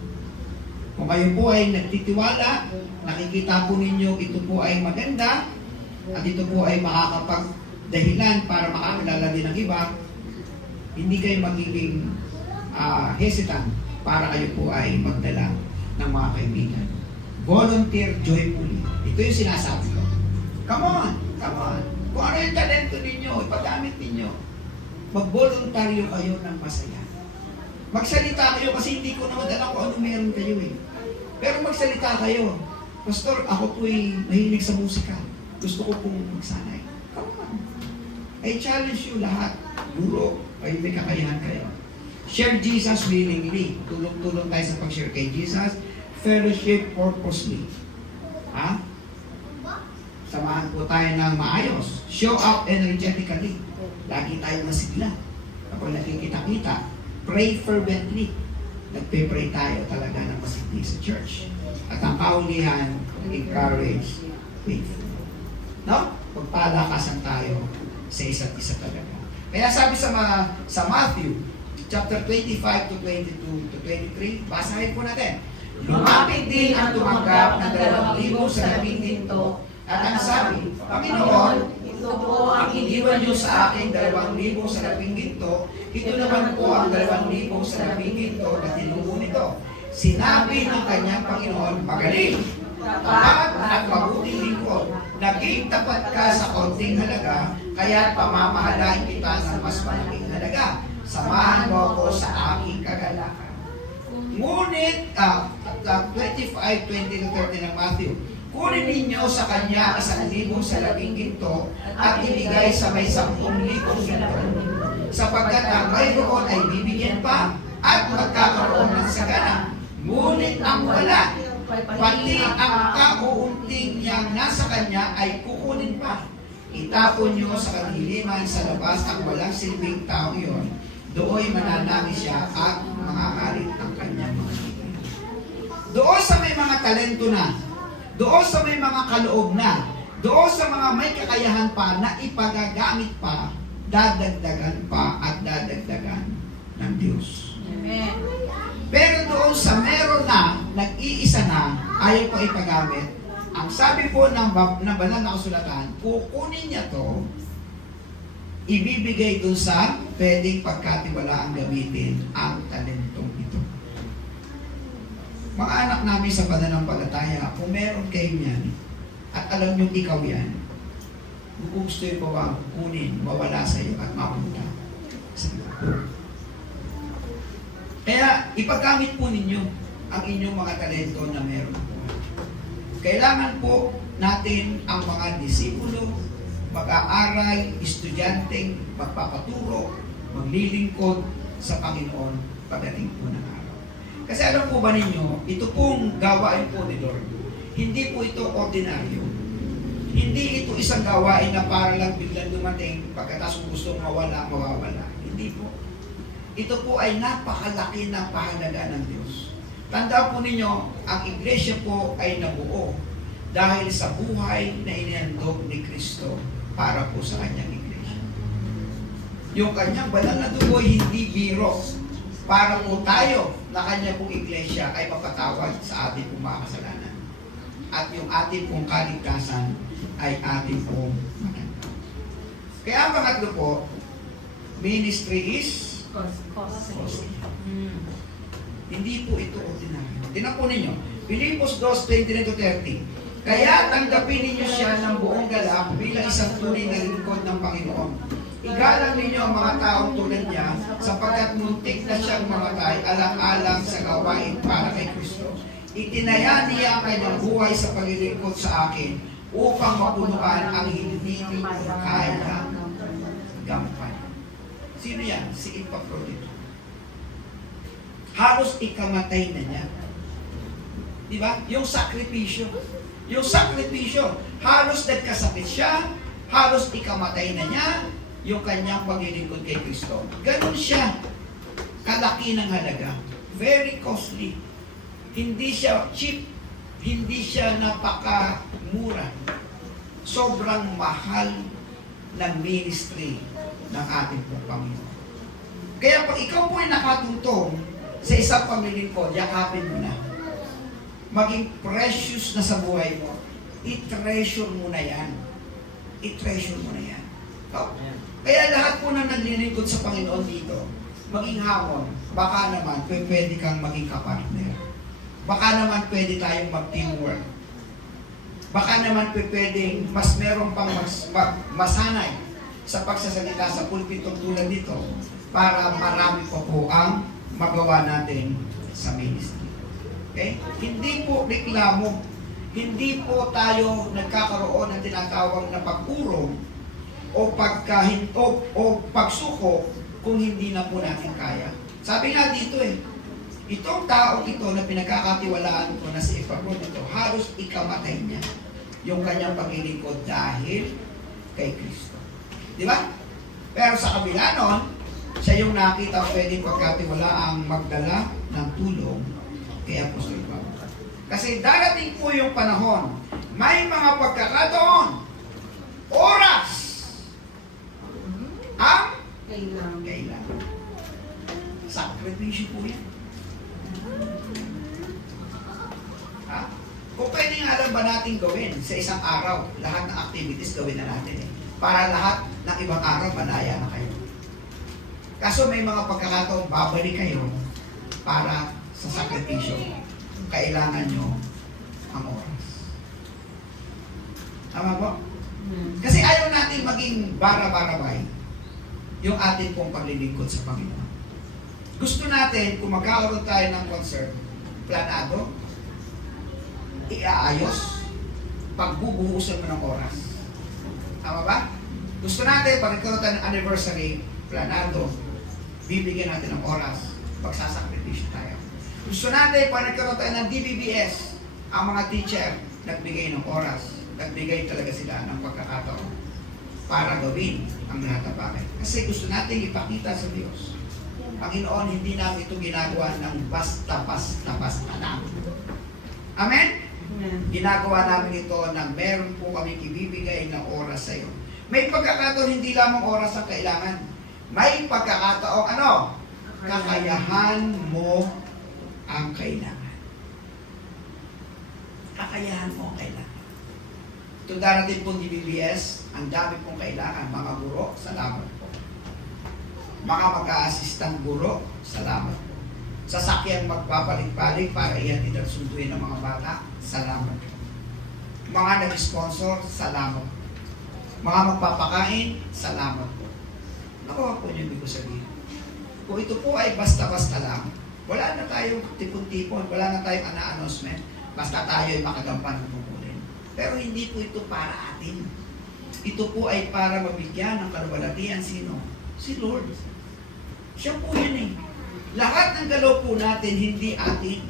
Kung kayo po ay nagtitiwala, nakikita po ninyo ito po ay maganda, at ito po ay makakapagdahilan para makakilala din ng iba, hindi kayo magiging hesitant para kayo po ay magdala ng mga kaibigan. Volunteer joyfully. Ito yung sinasabi ko. Come on, come on. Kung ano yung talento ninyo, ipagamit ninyo. Mag-voluntaryo kayo ng masaya. Magsalita kayo kasi hindi ko naman alam kung ano meron kayo eh. Pero magsalita kayo. Pastor, ako po'y mahilig sa musika. Gusto ko pong magsanay. Come on. I challenge you lahat. Guro, ay may kakayahan kayo. Share Jesus willingly. Tulong-tulong tayo sa pag-share kay Jesus. Fellowship purposely. Ha? Samahan po tayo ng maayos. Show up energetically. Lagi tayo masigla. Kapag nakikita-kita, pray fervently. Nagpe-pray tayo talaga ng masigli sa church. At ang kaulihan, encourage faithful. No? Pagpalakasan tayo sa isa't isa talaga. Kaya sabi sa Matthew, chapter 25 to 22 to 23, basahin po natin. Lumapit din ang tumanggap ng 2,000 sa 12 at ang sabi, Panginoon, ito po ang iniwan niyo sa akin 2,000 sa 12, ito naman po ang 2,000 sa 12 na tinubo nito. Sinabi ng kanyang Panginoon, magaling, tapat at mabuting lingkod, naging tapat ka sa konting halaga, kaya pamamahalain kita ng mas malaking halaga. Samahan mo ako sa aking kagalakan. Ngunit, 25, 20 to 30 ng Matthew, kunin ninyo sa kanya 1,000 sa 10 ginto at ibigay sa may 10,000 ginto. Sapagkat ang mayroon ay bibigyan pa at magkakaroon ng sagana. Ngunit ang wala, pati ang kauunting niyang nasa kanya ay kukunin pa. Itapon niyo sa kadiliman sa labas ang walang silbing tao iyon. Doon mananami siya at makakarit ang kanyang mga ibig. Doon sa may mga talento na, doon sa may mga kaloob na, doon sa mga may kakayahan pa na ipagagamit pa, dadagdagan pa at dadagdagan ng Diyos. Amen. Pero doon sa meron na, nag-iisa na, ayaw pa ipagamit, ang sabi po ng banal na kasulatan, kukunin niya to, ibibigay doon sa pwedeng pagkatiwalaan gamitin ang talentong ito. Mga anak namin sa pananampalataya, kung meron kayo yan, at alam nyo ikaw yan, kung gusto yung pa kunin, mawala sa iyo at mapunta sa iyo. Kaya ipagamit po ninyo ang inyong mga talento na meron po. Kailangan po natin ang mga disipulo, mag-aaral, estudyanteng magpapaturo, maglilingkod sa Panginoon pagdating po ng araw. Kasi alam po ba ninyo, ito pong gawain po ni Lord, hindi po ito ordinaryo. Hindi ito isang gawain na para lang biglang dumating pagkatapos gusto mawala, mawawala. Hindi po. Ito po ay napakalaki ng pahalaga ng Diyos. Tandaan po ninyo, ang iglesia po ay nabuo dahil sa buhay na inihandog ni Kristo para po sa kanyang iglesia. Yung kanyang banal na dugo hindi biro para po tayo na kanyang pong iglesia ay mapatawad sa ating pong mga kasalanan. at yung ating pong kaligtasan ay ating pong matanggap. Kaya ang pangatlo po, ministry is costly. Hindi po ito ordinary. Tingnan po ninyo, Filipos 2:29-30. Kaya tanggapin ninyo siya ng buong galak bilang isang tunay na lingkod ng Panginoon. Igalang ninyo ang mga taong tulad niya sapagkat muntik na siyang mamatay alang-alang sa gawain para kay Kristo. Itinaya niya ang kanyang buhay sa paglilingkod sa akin upang mapunuan ang hindi ko kaya gampanan. Sino yan? Si Epaphroditus. Halos ikamatay na niya. Di ba? Yung sakripisyo. Yung sakripisyo. Halos nagkasakit siya. Halos ikamatay na niya yung kanyang paglilingkod kay Kristo. Ganun siya. Kalaki ng halaga. Very costly. Hindi siya cheap. Hindi siya napakamura. Sobrang mahal ng ministry ng ating pong Panginoon. Kaya pag ikaw po ay nakatuntong sa isang paglilingkod, yakapin mo na. Maging precious na sa buhay mo. I-treasure mo na yan. I-treasure mo na yan. So, kaya lahat po na naglilingkod sa Panginoon dito, maging hamon, baka naman pwede kang maging kapartner. Baka naman pwede tayong mag-teamwork. Baka naman pwedeng mas meron pang masanay sa pagsasalita sa pulpito tulad nito para marami po ang magawa natin sa ministry. Okay? Hindi po reklamo. Hindi po tayo nagkakaroon ng tinatawag na pagpurong o pagkahinto o pagsuko kung hindi na po natin kaya. Sabi nga dito itong tao ito na pinagkakatiwalaan ko na si Epaphroditus, halos ikamatay niya yung kanyang paglilingkod dahil kay Kristo. Di ba? Pero sa kabila nun, siya yung nakita pwedeng pagkatiwalaang magdala ng tulong kay Apostol Pablo. Kasi darating po yung panahon, may mga pagkakataon, oras, ang kailangan. Sakripisyo po yan. Ha? Kung pwedeng alam ba natin gawin sa isang araw, lahat ng activities gawin na natin para lahat ng ibang araw malaya na kayo. Kaso may mga pagkakataon, babalik kayo para sa sakripisyo. Kailangan nyo ang oras. Tama po? Kasi ayaw natin maging bara-barabay yung ating pong paglilingkod sa Panginoon. Gusto natin, kung magkakaroon tayo ng concert, planado, iaayos, pagbubuhusan mo ng oras. Tama ba? Gusto natin, pag nagkaroon tayo ng anniversary, planado, bibigyan natin ng oras, magsasakripisyo tayo. Gusto natin, pag nagkaroon tayo ng DBBS, ang mga teacher, nagbigay ng oras, nagbigay talaga sila ng pagkakataon para gawin ang lahat ng bagay. Kasi gusto natin ipakita sa Diyos, Panginoon, hindi namin ito ginagawa ng basta-basta lang. Amen? Ginagawa namin ito na meron po kami ibibigay ng oras sa iyo. May pagkakataon, hindi lamang oras ang kailangan. May pagkakataon, kakayahan mo ang kailangan. Kakayahan mo ang kailangan. Ito darating pong DBBS, ang dami pong kailangan. Mga guro, salamat po. Mga mag-a-assistant guro, salamat po. Sasakyang magpapalit-palit para ihatid at sunduin ng mga bata, salamat po. Mga nag-sponsor, salamat po. Mga magpapakain, salamat po. Nakuha po niyo ibig ko sabihin. Kung ito po ay basta-basta lang, wala na tayong tipon-tipon, wala na tayong ana-announcement, basta tayo ay makagampan ng tungkulin. Pero hindi po ito para atin. Ito po ay para mabigyan ng kaluwalhatian sino? Si Lord. Siya po yan Lahat ng galaw po natin, hindi atin.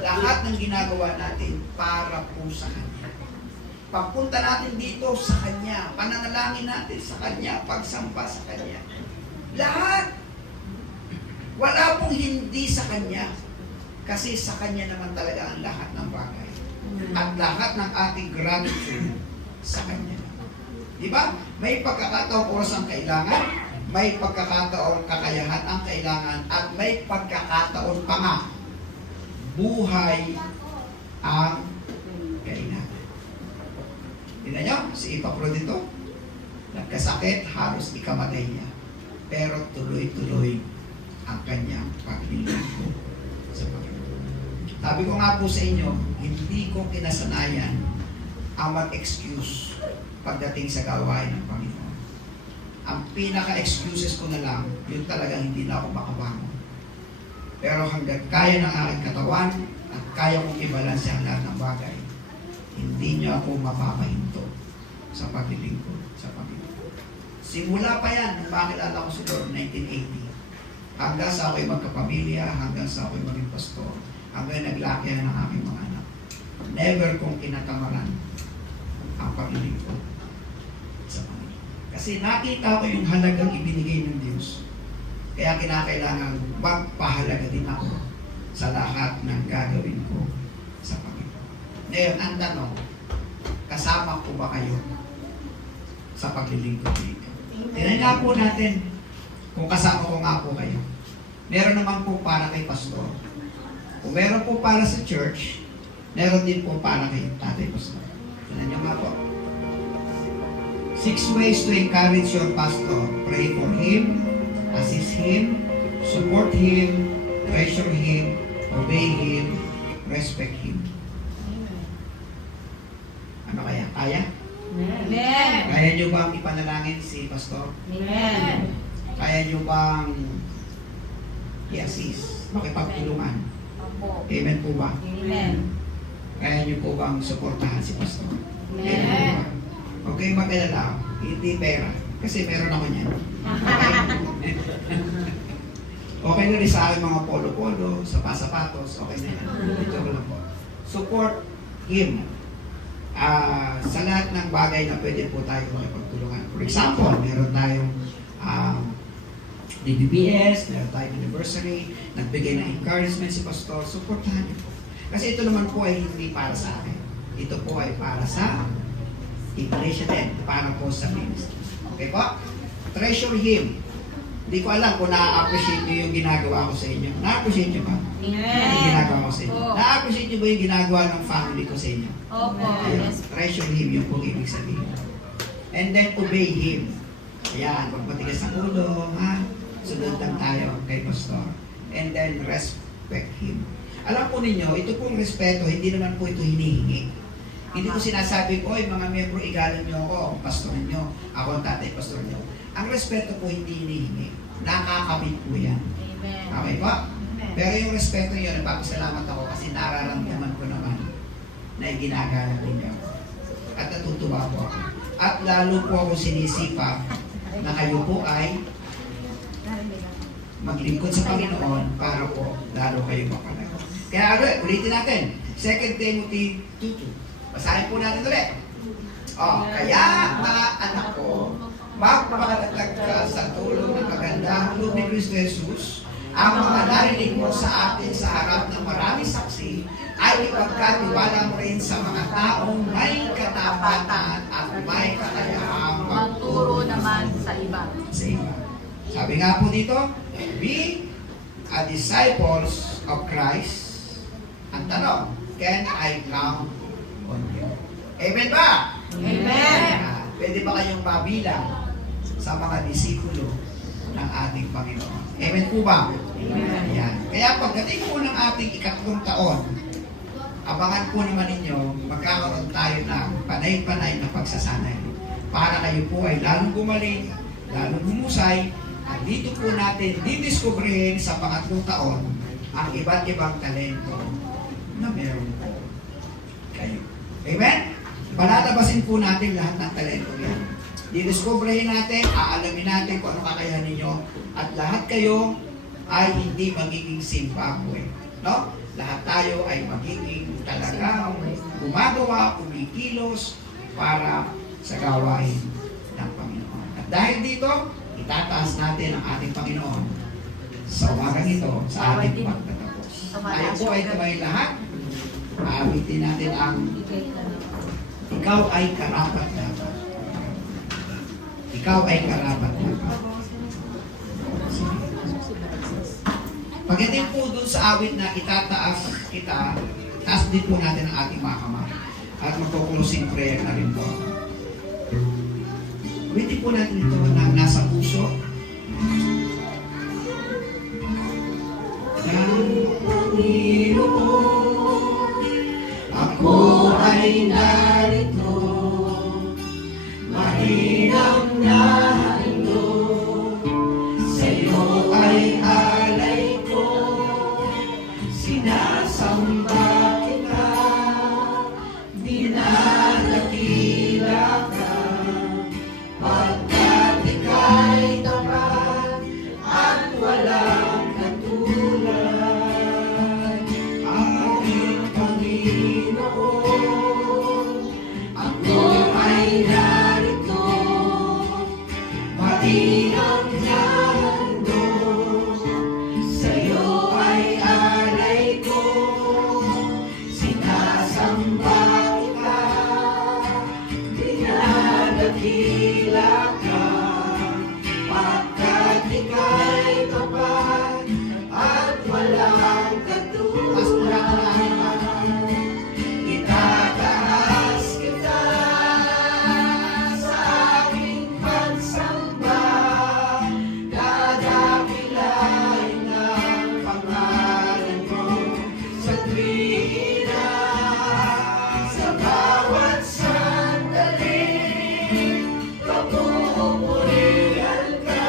Lahat ng ginagawa natin, para po sa Kanya. Pagpunta natin dito, sa Kanya. Pananalangin natin sa Kanya. Pagsamba sa Kanya. Lahat. Wala pong hindi sa Kanya. Kasi sa Kanya naman talaga ang lahat ng bagay. At lahat ng ating gratitude sa Kanya. Diba? May pagkakataong oras ang kailangan, may pagkakataong kakayahan ang kailangan, at may pagkakataon pa nga, buhay ang kailangan. Tingnan nyo, si Epaprodito, nagkasakit, halos ikamatay niya. Pero tuloy-tuloy ang kanyang paglilingkod sa Panginoon. Sabi ko nga po sa inyo, hindi ko kinasanayan ang mag-excuse pagdating sa gawain ng Panginoon. Ang pinaka-excuses ko na lang, yung talagang hindi na ako makabangon. Pero hanggang kaya ng aking katawan at kaya kong ibalanse ang lahat ng bagay, hindi niyo ako mapapahinto sa paglilingkod sa Panginoon. Simula pa yan, nung makilala ko si Lord 1980, hanggang sa ako'y magkapamilya, hanggang sa ako'y maging pastor, hanggang naglakihan ng aking mga anak. Never kong kinatamaran ang paglilingkod sa Panginoon. Kasi nakita ko yung halagang ibinigay ng Diyos. Kaya kinakailangan magpahalaga din ako sa lahat ng gagawin ko sa Panginoon. Ngayon, ang tanong, kasama ko ba kayo sa paglilingkod dito? Tingnan nga po natin kung kasama ko nga po kayo. Meron naman po para kay pastor. Kung meron po para sa church, meron din po para kay tatay pastor. Tingnan nyo nga po. 6 ways to encourage your pastor. Pray for him, assist him, support him, treasure him, obey him, respect him. Ano kaya? Kaya? Amen. Kaya nyo bang ipanalangin si pastor? Amen. Kaya nyo bang i-assist? Makipagtulungan? Opo. Amen po ba? Amen. Kaya nyo po bang suportahan si pastor? Amen. Huwag kayong mag-alala, hindi pera. Kasi meron ako niyan. Okay na rin sa akin mga polo-polo, sapatos, okay na yan. Ito ko lang po. Support him. Sa lahat ng bagay na pwede po tayo makipagtulungan. For example, meron tayong DBBS, meron tayong anniversary, nagbigay ng encouragement si pastor, supportahan niyo po. Kasi ito naman po ay hindi para sa akin. Ito po ay para sa iglesia din, para po sa ministry. Okay po? Treasure him. Hindi ko alam kung na-appreciate niyo yung ginagawa ko sa inyo. Na-appreciate niyo ba? Yung ginagawa ko sa inyo. Opo. Na-appreciate niyo ba yung ginagawa ng family ko sa inyo? Opo. Ayun, Yes. treasure him, yung po ibig sabihin. And then obey him. Ayan, pag matigas ang ulo, ha? Sunod lang tayo kay pastor. And then respect him. Alam po ninyo, ito pong respeto, hindi naman po ito hinihingi. Hindi ko sinasabi ko, oy mga miyembro, igalan niyo ako, ang pastor niyo, ako ang tatay pastor niyo. Ang respeto po hindi hinihingi. Nakakamit po yan. Amen. Okay ba? Amen. Pero yung respeto yun, nagpapasalamat ako kasi nararamdaman ko naman na iginagalang din ako. At natutuwa po ako. At lalo po ako sinisipag na kayo po ay maglingkod sa Panginoon para po lalo kayo mapalago. Kaya ulitin natin. 2 Timothy 2:2. Basahin po natin ulit. Kaya mga anak ko, magpakatatag ka sa tulong ng magandang loob ni Kristo Jesus. Ang mga narinig mo sa atin sa harap ng maraming saksi ay ipagkatiwala mo rin sa mga taong may katapatan at may kakayahang Magturo naman sa iba. sa iba. Sabi nga po dito, be a disciples of Christ. Ang tanong, can I count on you? Amen ba? Amen. Pwede ba kayong mabilang sa mga disipulo ng ating Panginoon? Amen po ba? Amen. Ayan. Kaya pagdating po ng ating ikatlong taon, abangan po naman ninyo, magkakaroon tayo ng panay-panay na pagsasanay. Para kayo po ay lalong gumaling, lalong humusay, at dito po natin didiskubrihin sa pangatlong taon ang iba't ibang talento na meron po kayo. Amen? Palalabasin po natin lahat ng talento yan. Didiskubrihin natin, aalamin natin kung ano kakayahan ninyo, at lahat kayo ay hindi magiging Zimbabwe. No? Lahat tayo ay magiging talagang gumagawa, kumikilos para sa gawain ng Panginoon. At dahil dito, itataas natin ang ating Panginoon sa umagang ito, sa ating pagtatapos. Tayo po ay kamay lahat. Aawitin natin ang ikaw ay karapat dapat. Ikaw ay karapat dapat. Pagdating po dun sa awit na itataas kita, taas din po natin ang ating mga kamay. At magpo-closing prayer na rin po. Ulitin po natin ito na nasa puso. Ng Panginoon, ako ay narito, mainam na handog, sa'yo ay alay ko, sinasamba kita, dinadakila ka, pagkat ika'y tapat at walang katulad. Aking Panginoon, ako ay narito, mainam na handog, sa'yo ay alay ko, sinasamba kita, dinadakila ka, pagkat ika'y tapat at walang katulad. Itataas kita sa aking pagsamba, dadakilain ang pangalan mo sa tuwina, sa bawat sandali, papupurihan ka,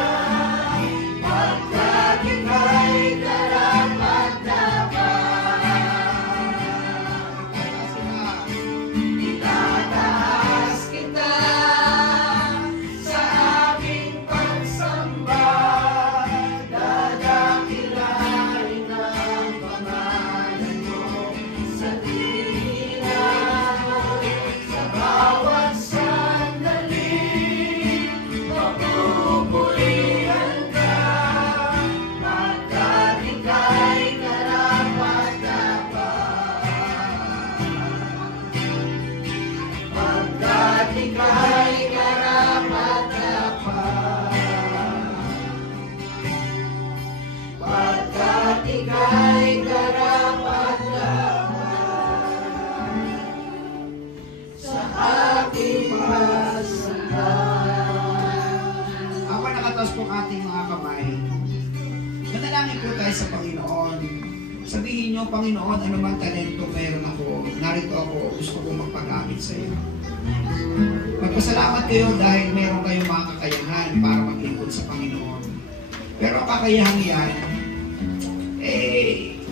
pagkat ika'y karapat-dapat. Itataas kita sa aking pagsamba, dadakilain ang pangalan mo sa tuwina, sa bawat sandali, papupurihan ka, pagkat ika'y karapat-dapat. Pagkat ika'y karapat-dapat. Pagkat ika'y karapat-dapat. Sa aking pagsamba. Habang nakataas po ang ating mga kamay, manalangin po tayo sa Panginoon. Sabihin niyo, Panginoon, ano man talento meron ako, narito ako, gusto kong magpagamit sa iyo. Magpasalamat kayo dahil meron kayong mga kakayahan para maglingkod sa Panginoon. Pero ang kakayahan yan,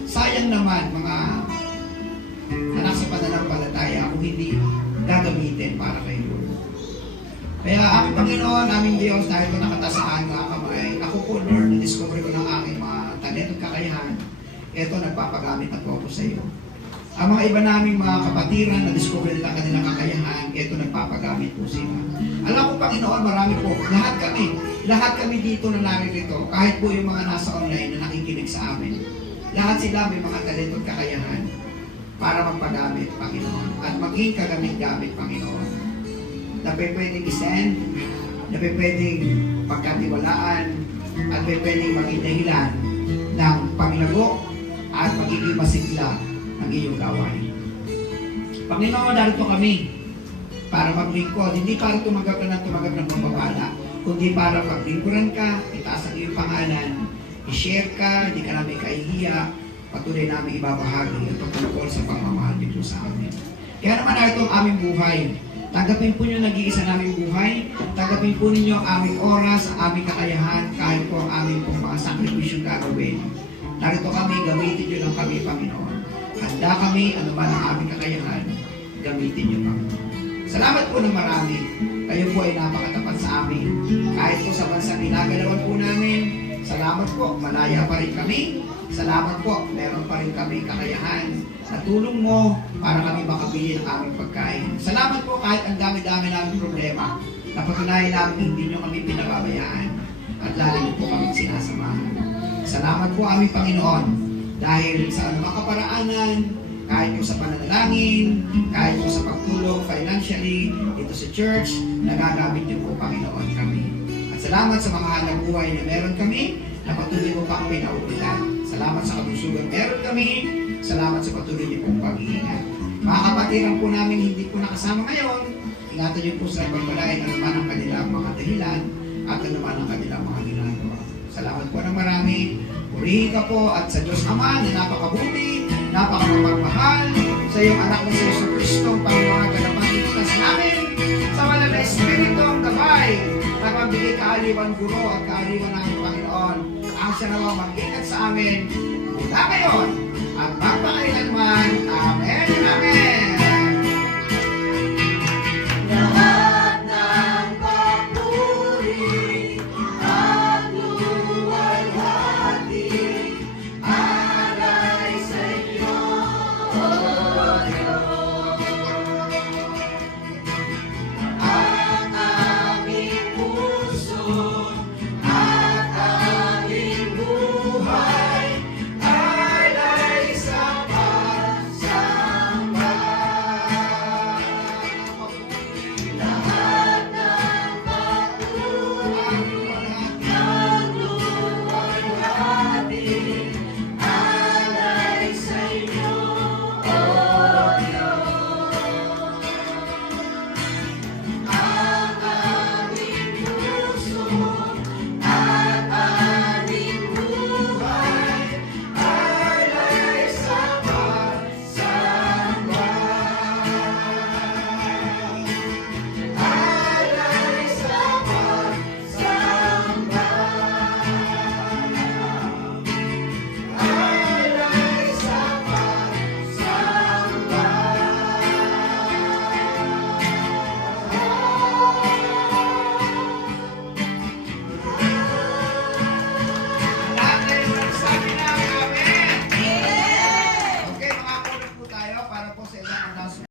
sayang naman mga anak sa pananampalataya kung hindi gagamitin para kay Lord. Kaya aming Panginoon, aming Diyos, dahil ko nakatasaan mga kamay, ako po Lord, na-discover ko ng aking mga talento at kakayahan. Ito, nagpapagamit na po ako sa iyo. Ang mga iba naming mga kapatiran na discover nila kanilang kakayahan, ito nagpapagamit po sila. Alam ko Panginoon, marami po, lahat kami dito na naririto, kahit po yung mga nasa online na nakikinig sa amin, lahat sila may mga talento at kakayahan para magpagamit, Panginoon, at maging kagamit-gamit, Panginoon. Na pwedeng isend, na pwedeng pagkatiwalaan, at pwedeng maging dahilan ng paglago at magiging masigla ng iyong gawain. Panginoon, narito kami para maglingkod, hindi para tumanggap ng pagpapala, kundi para maglingkuran ka, itaas ang iyong pangalan, i-share ka, hindi ka namin kahihiya, patuloy namin ibabahagi at pagtungkol sa pagmamahal niyo po sa amin. Kaya naman narito ang aming buhay. Tanggapin po niyo nag-iisa naming buhay, tanggapin po ninyo ang aming oras, ang aming kakayahan, kahit po ang aming pong mga sakripisyong gagawin. Narito kami, gamitin niyo lang kami, Panginoon. Handa kami, ano man ang aming kakayahan, gamitin niyo, Panginoon. Salamat po ng marami. Kayo po ay napakatapat sa amin. Kahit po sa bansang ginagalawan po namin, salamat po, malaya pa rin kami. Salamat po, meron pa rin kami kakayahan sa tulong mo para kami makabili ng aming pagkain. Salamat po kahit ang dami-dami namin problema. Napatunayan namin hindi nyo kami pinababayaan at lalo nyo po kami sinasamahan. Salamat po aming Panginoon dahil sa anumang kaparaanan, kahit po sa pananalangin, kahit po sa pagtulong financially dito sa church, nagagamit niyo po Panginoon kami. At salamat sa mga hanap buhay na meron kami na patuloy mo pa ang pinaulitan. Salamat sa kalusugan meron kami. Salamat sa patuloy niyo pong pag-iingat. Mga kapatiran po namin hindi po nakasama ngayon, ingatan niyo po sa pagbalain ano naman ang kanilang mga dahilan at ano naman ang kanilang mga ginagawa. Salamat po ng marami. Purihin ka po at sa Diyos Ama na napakabuti, napakamapagmahal sa iyong anak na si Yesu Cristo, ang Panginoon at Tagapagligtas namin, sa wala na Espiritu ang gabay, nagbibigay kaaliwan guro at kaaliwan ng Panginoon. Ang siya naman mag-ingat sa amin mula ngayon at magpakailanman. Amen and Amen.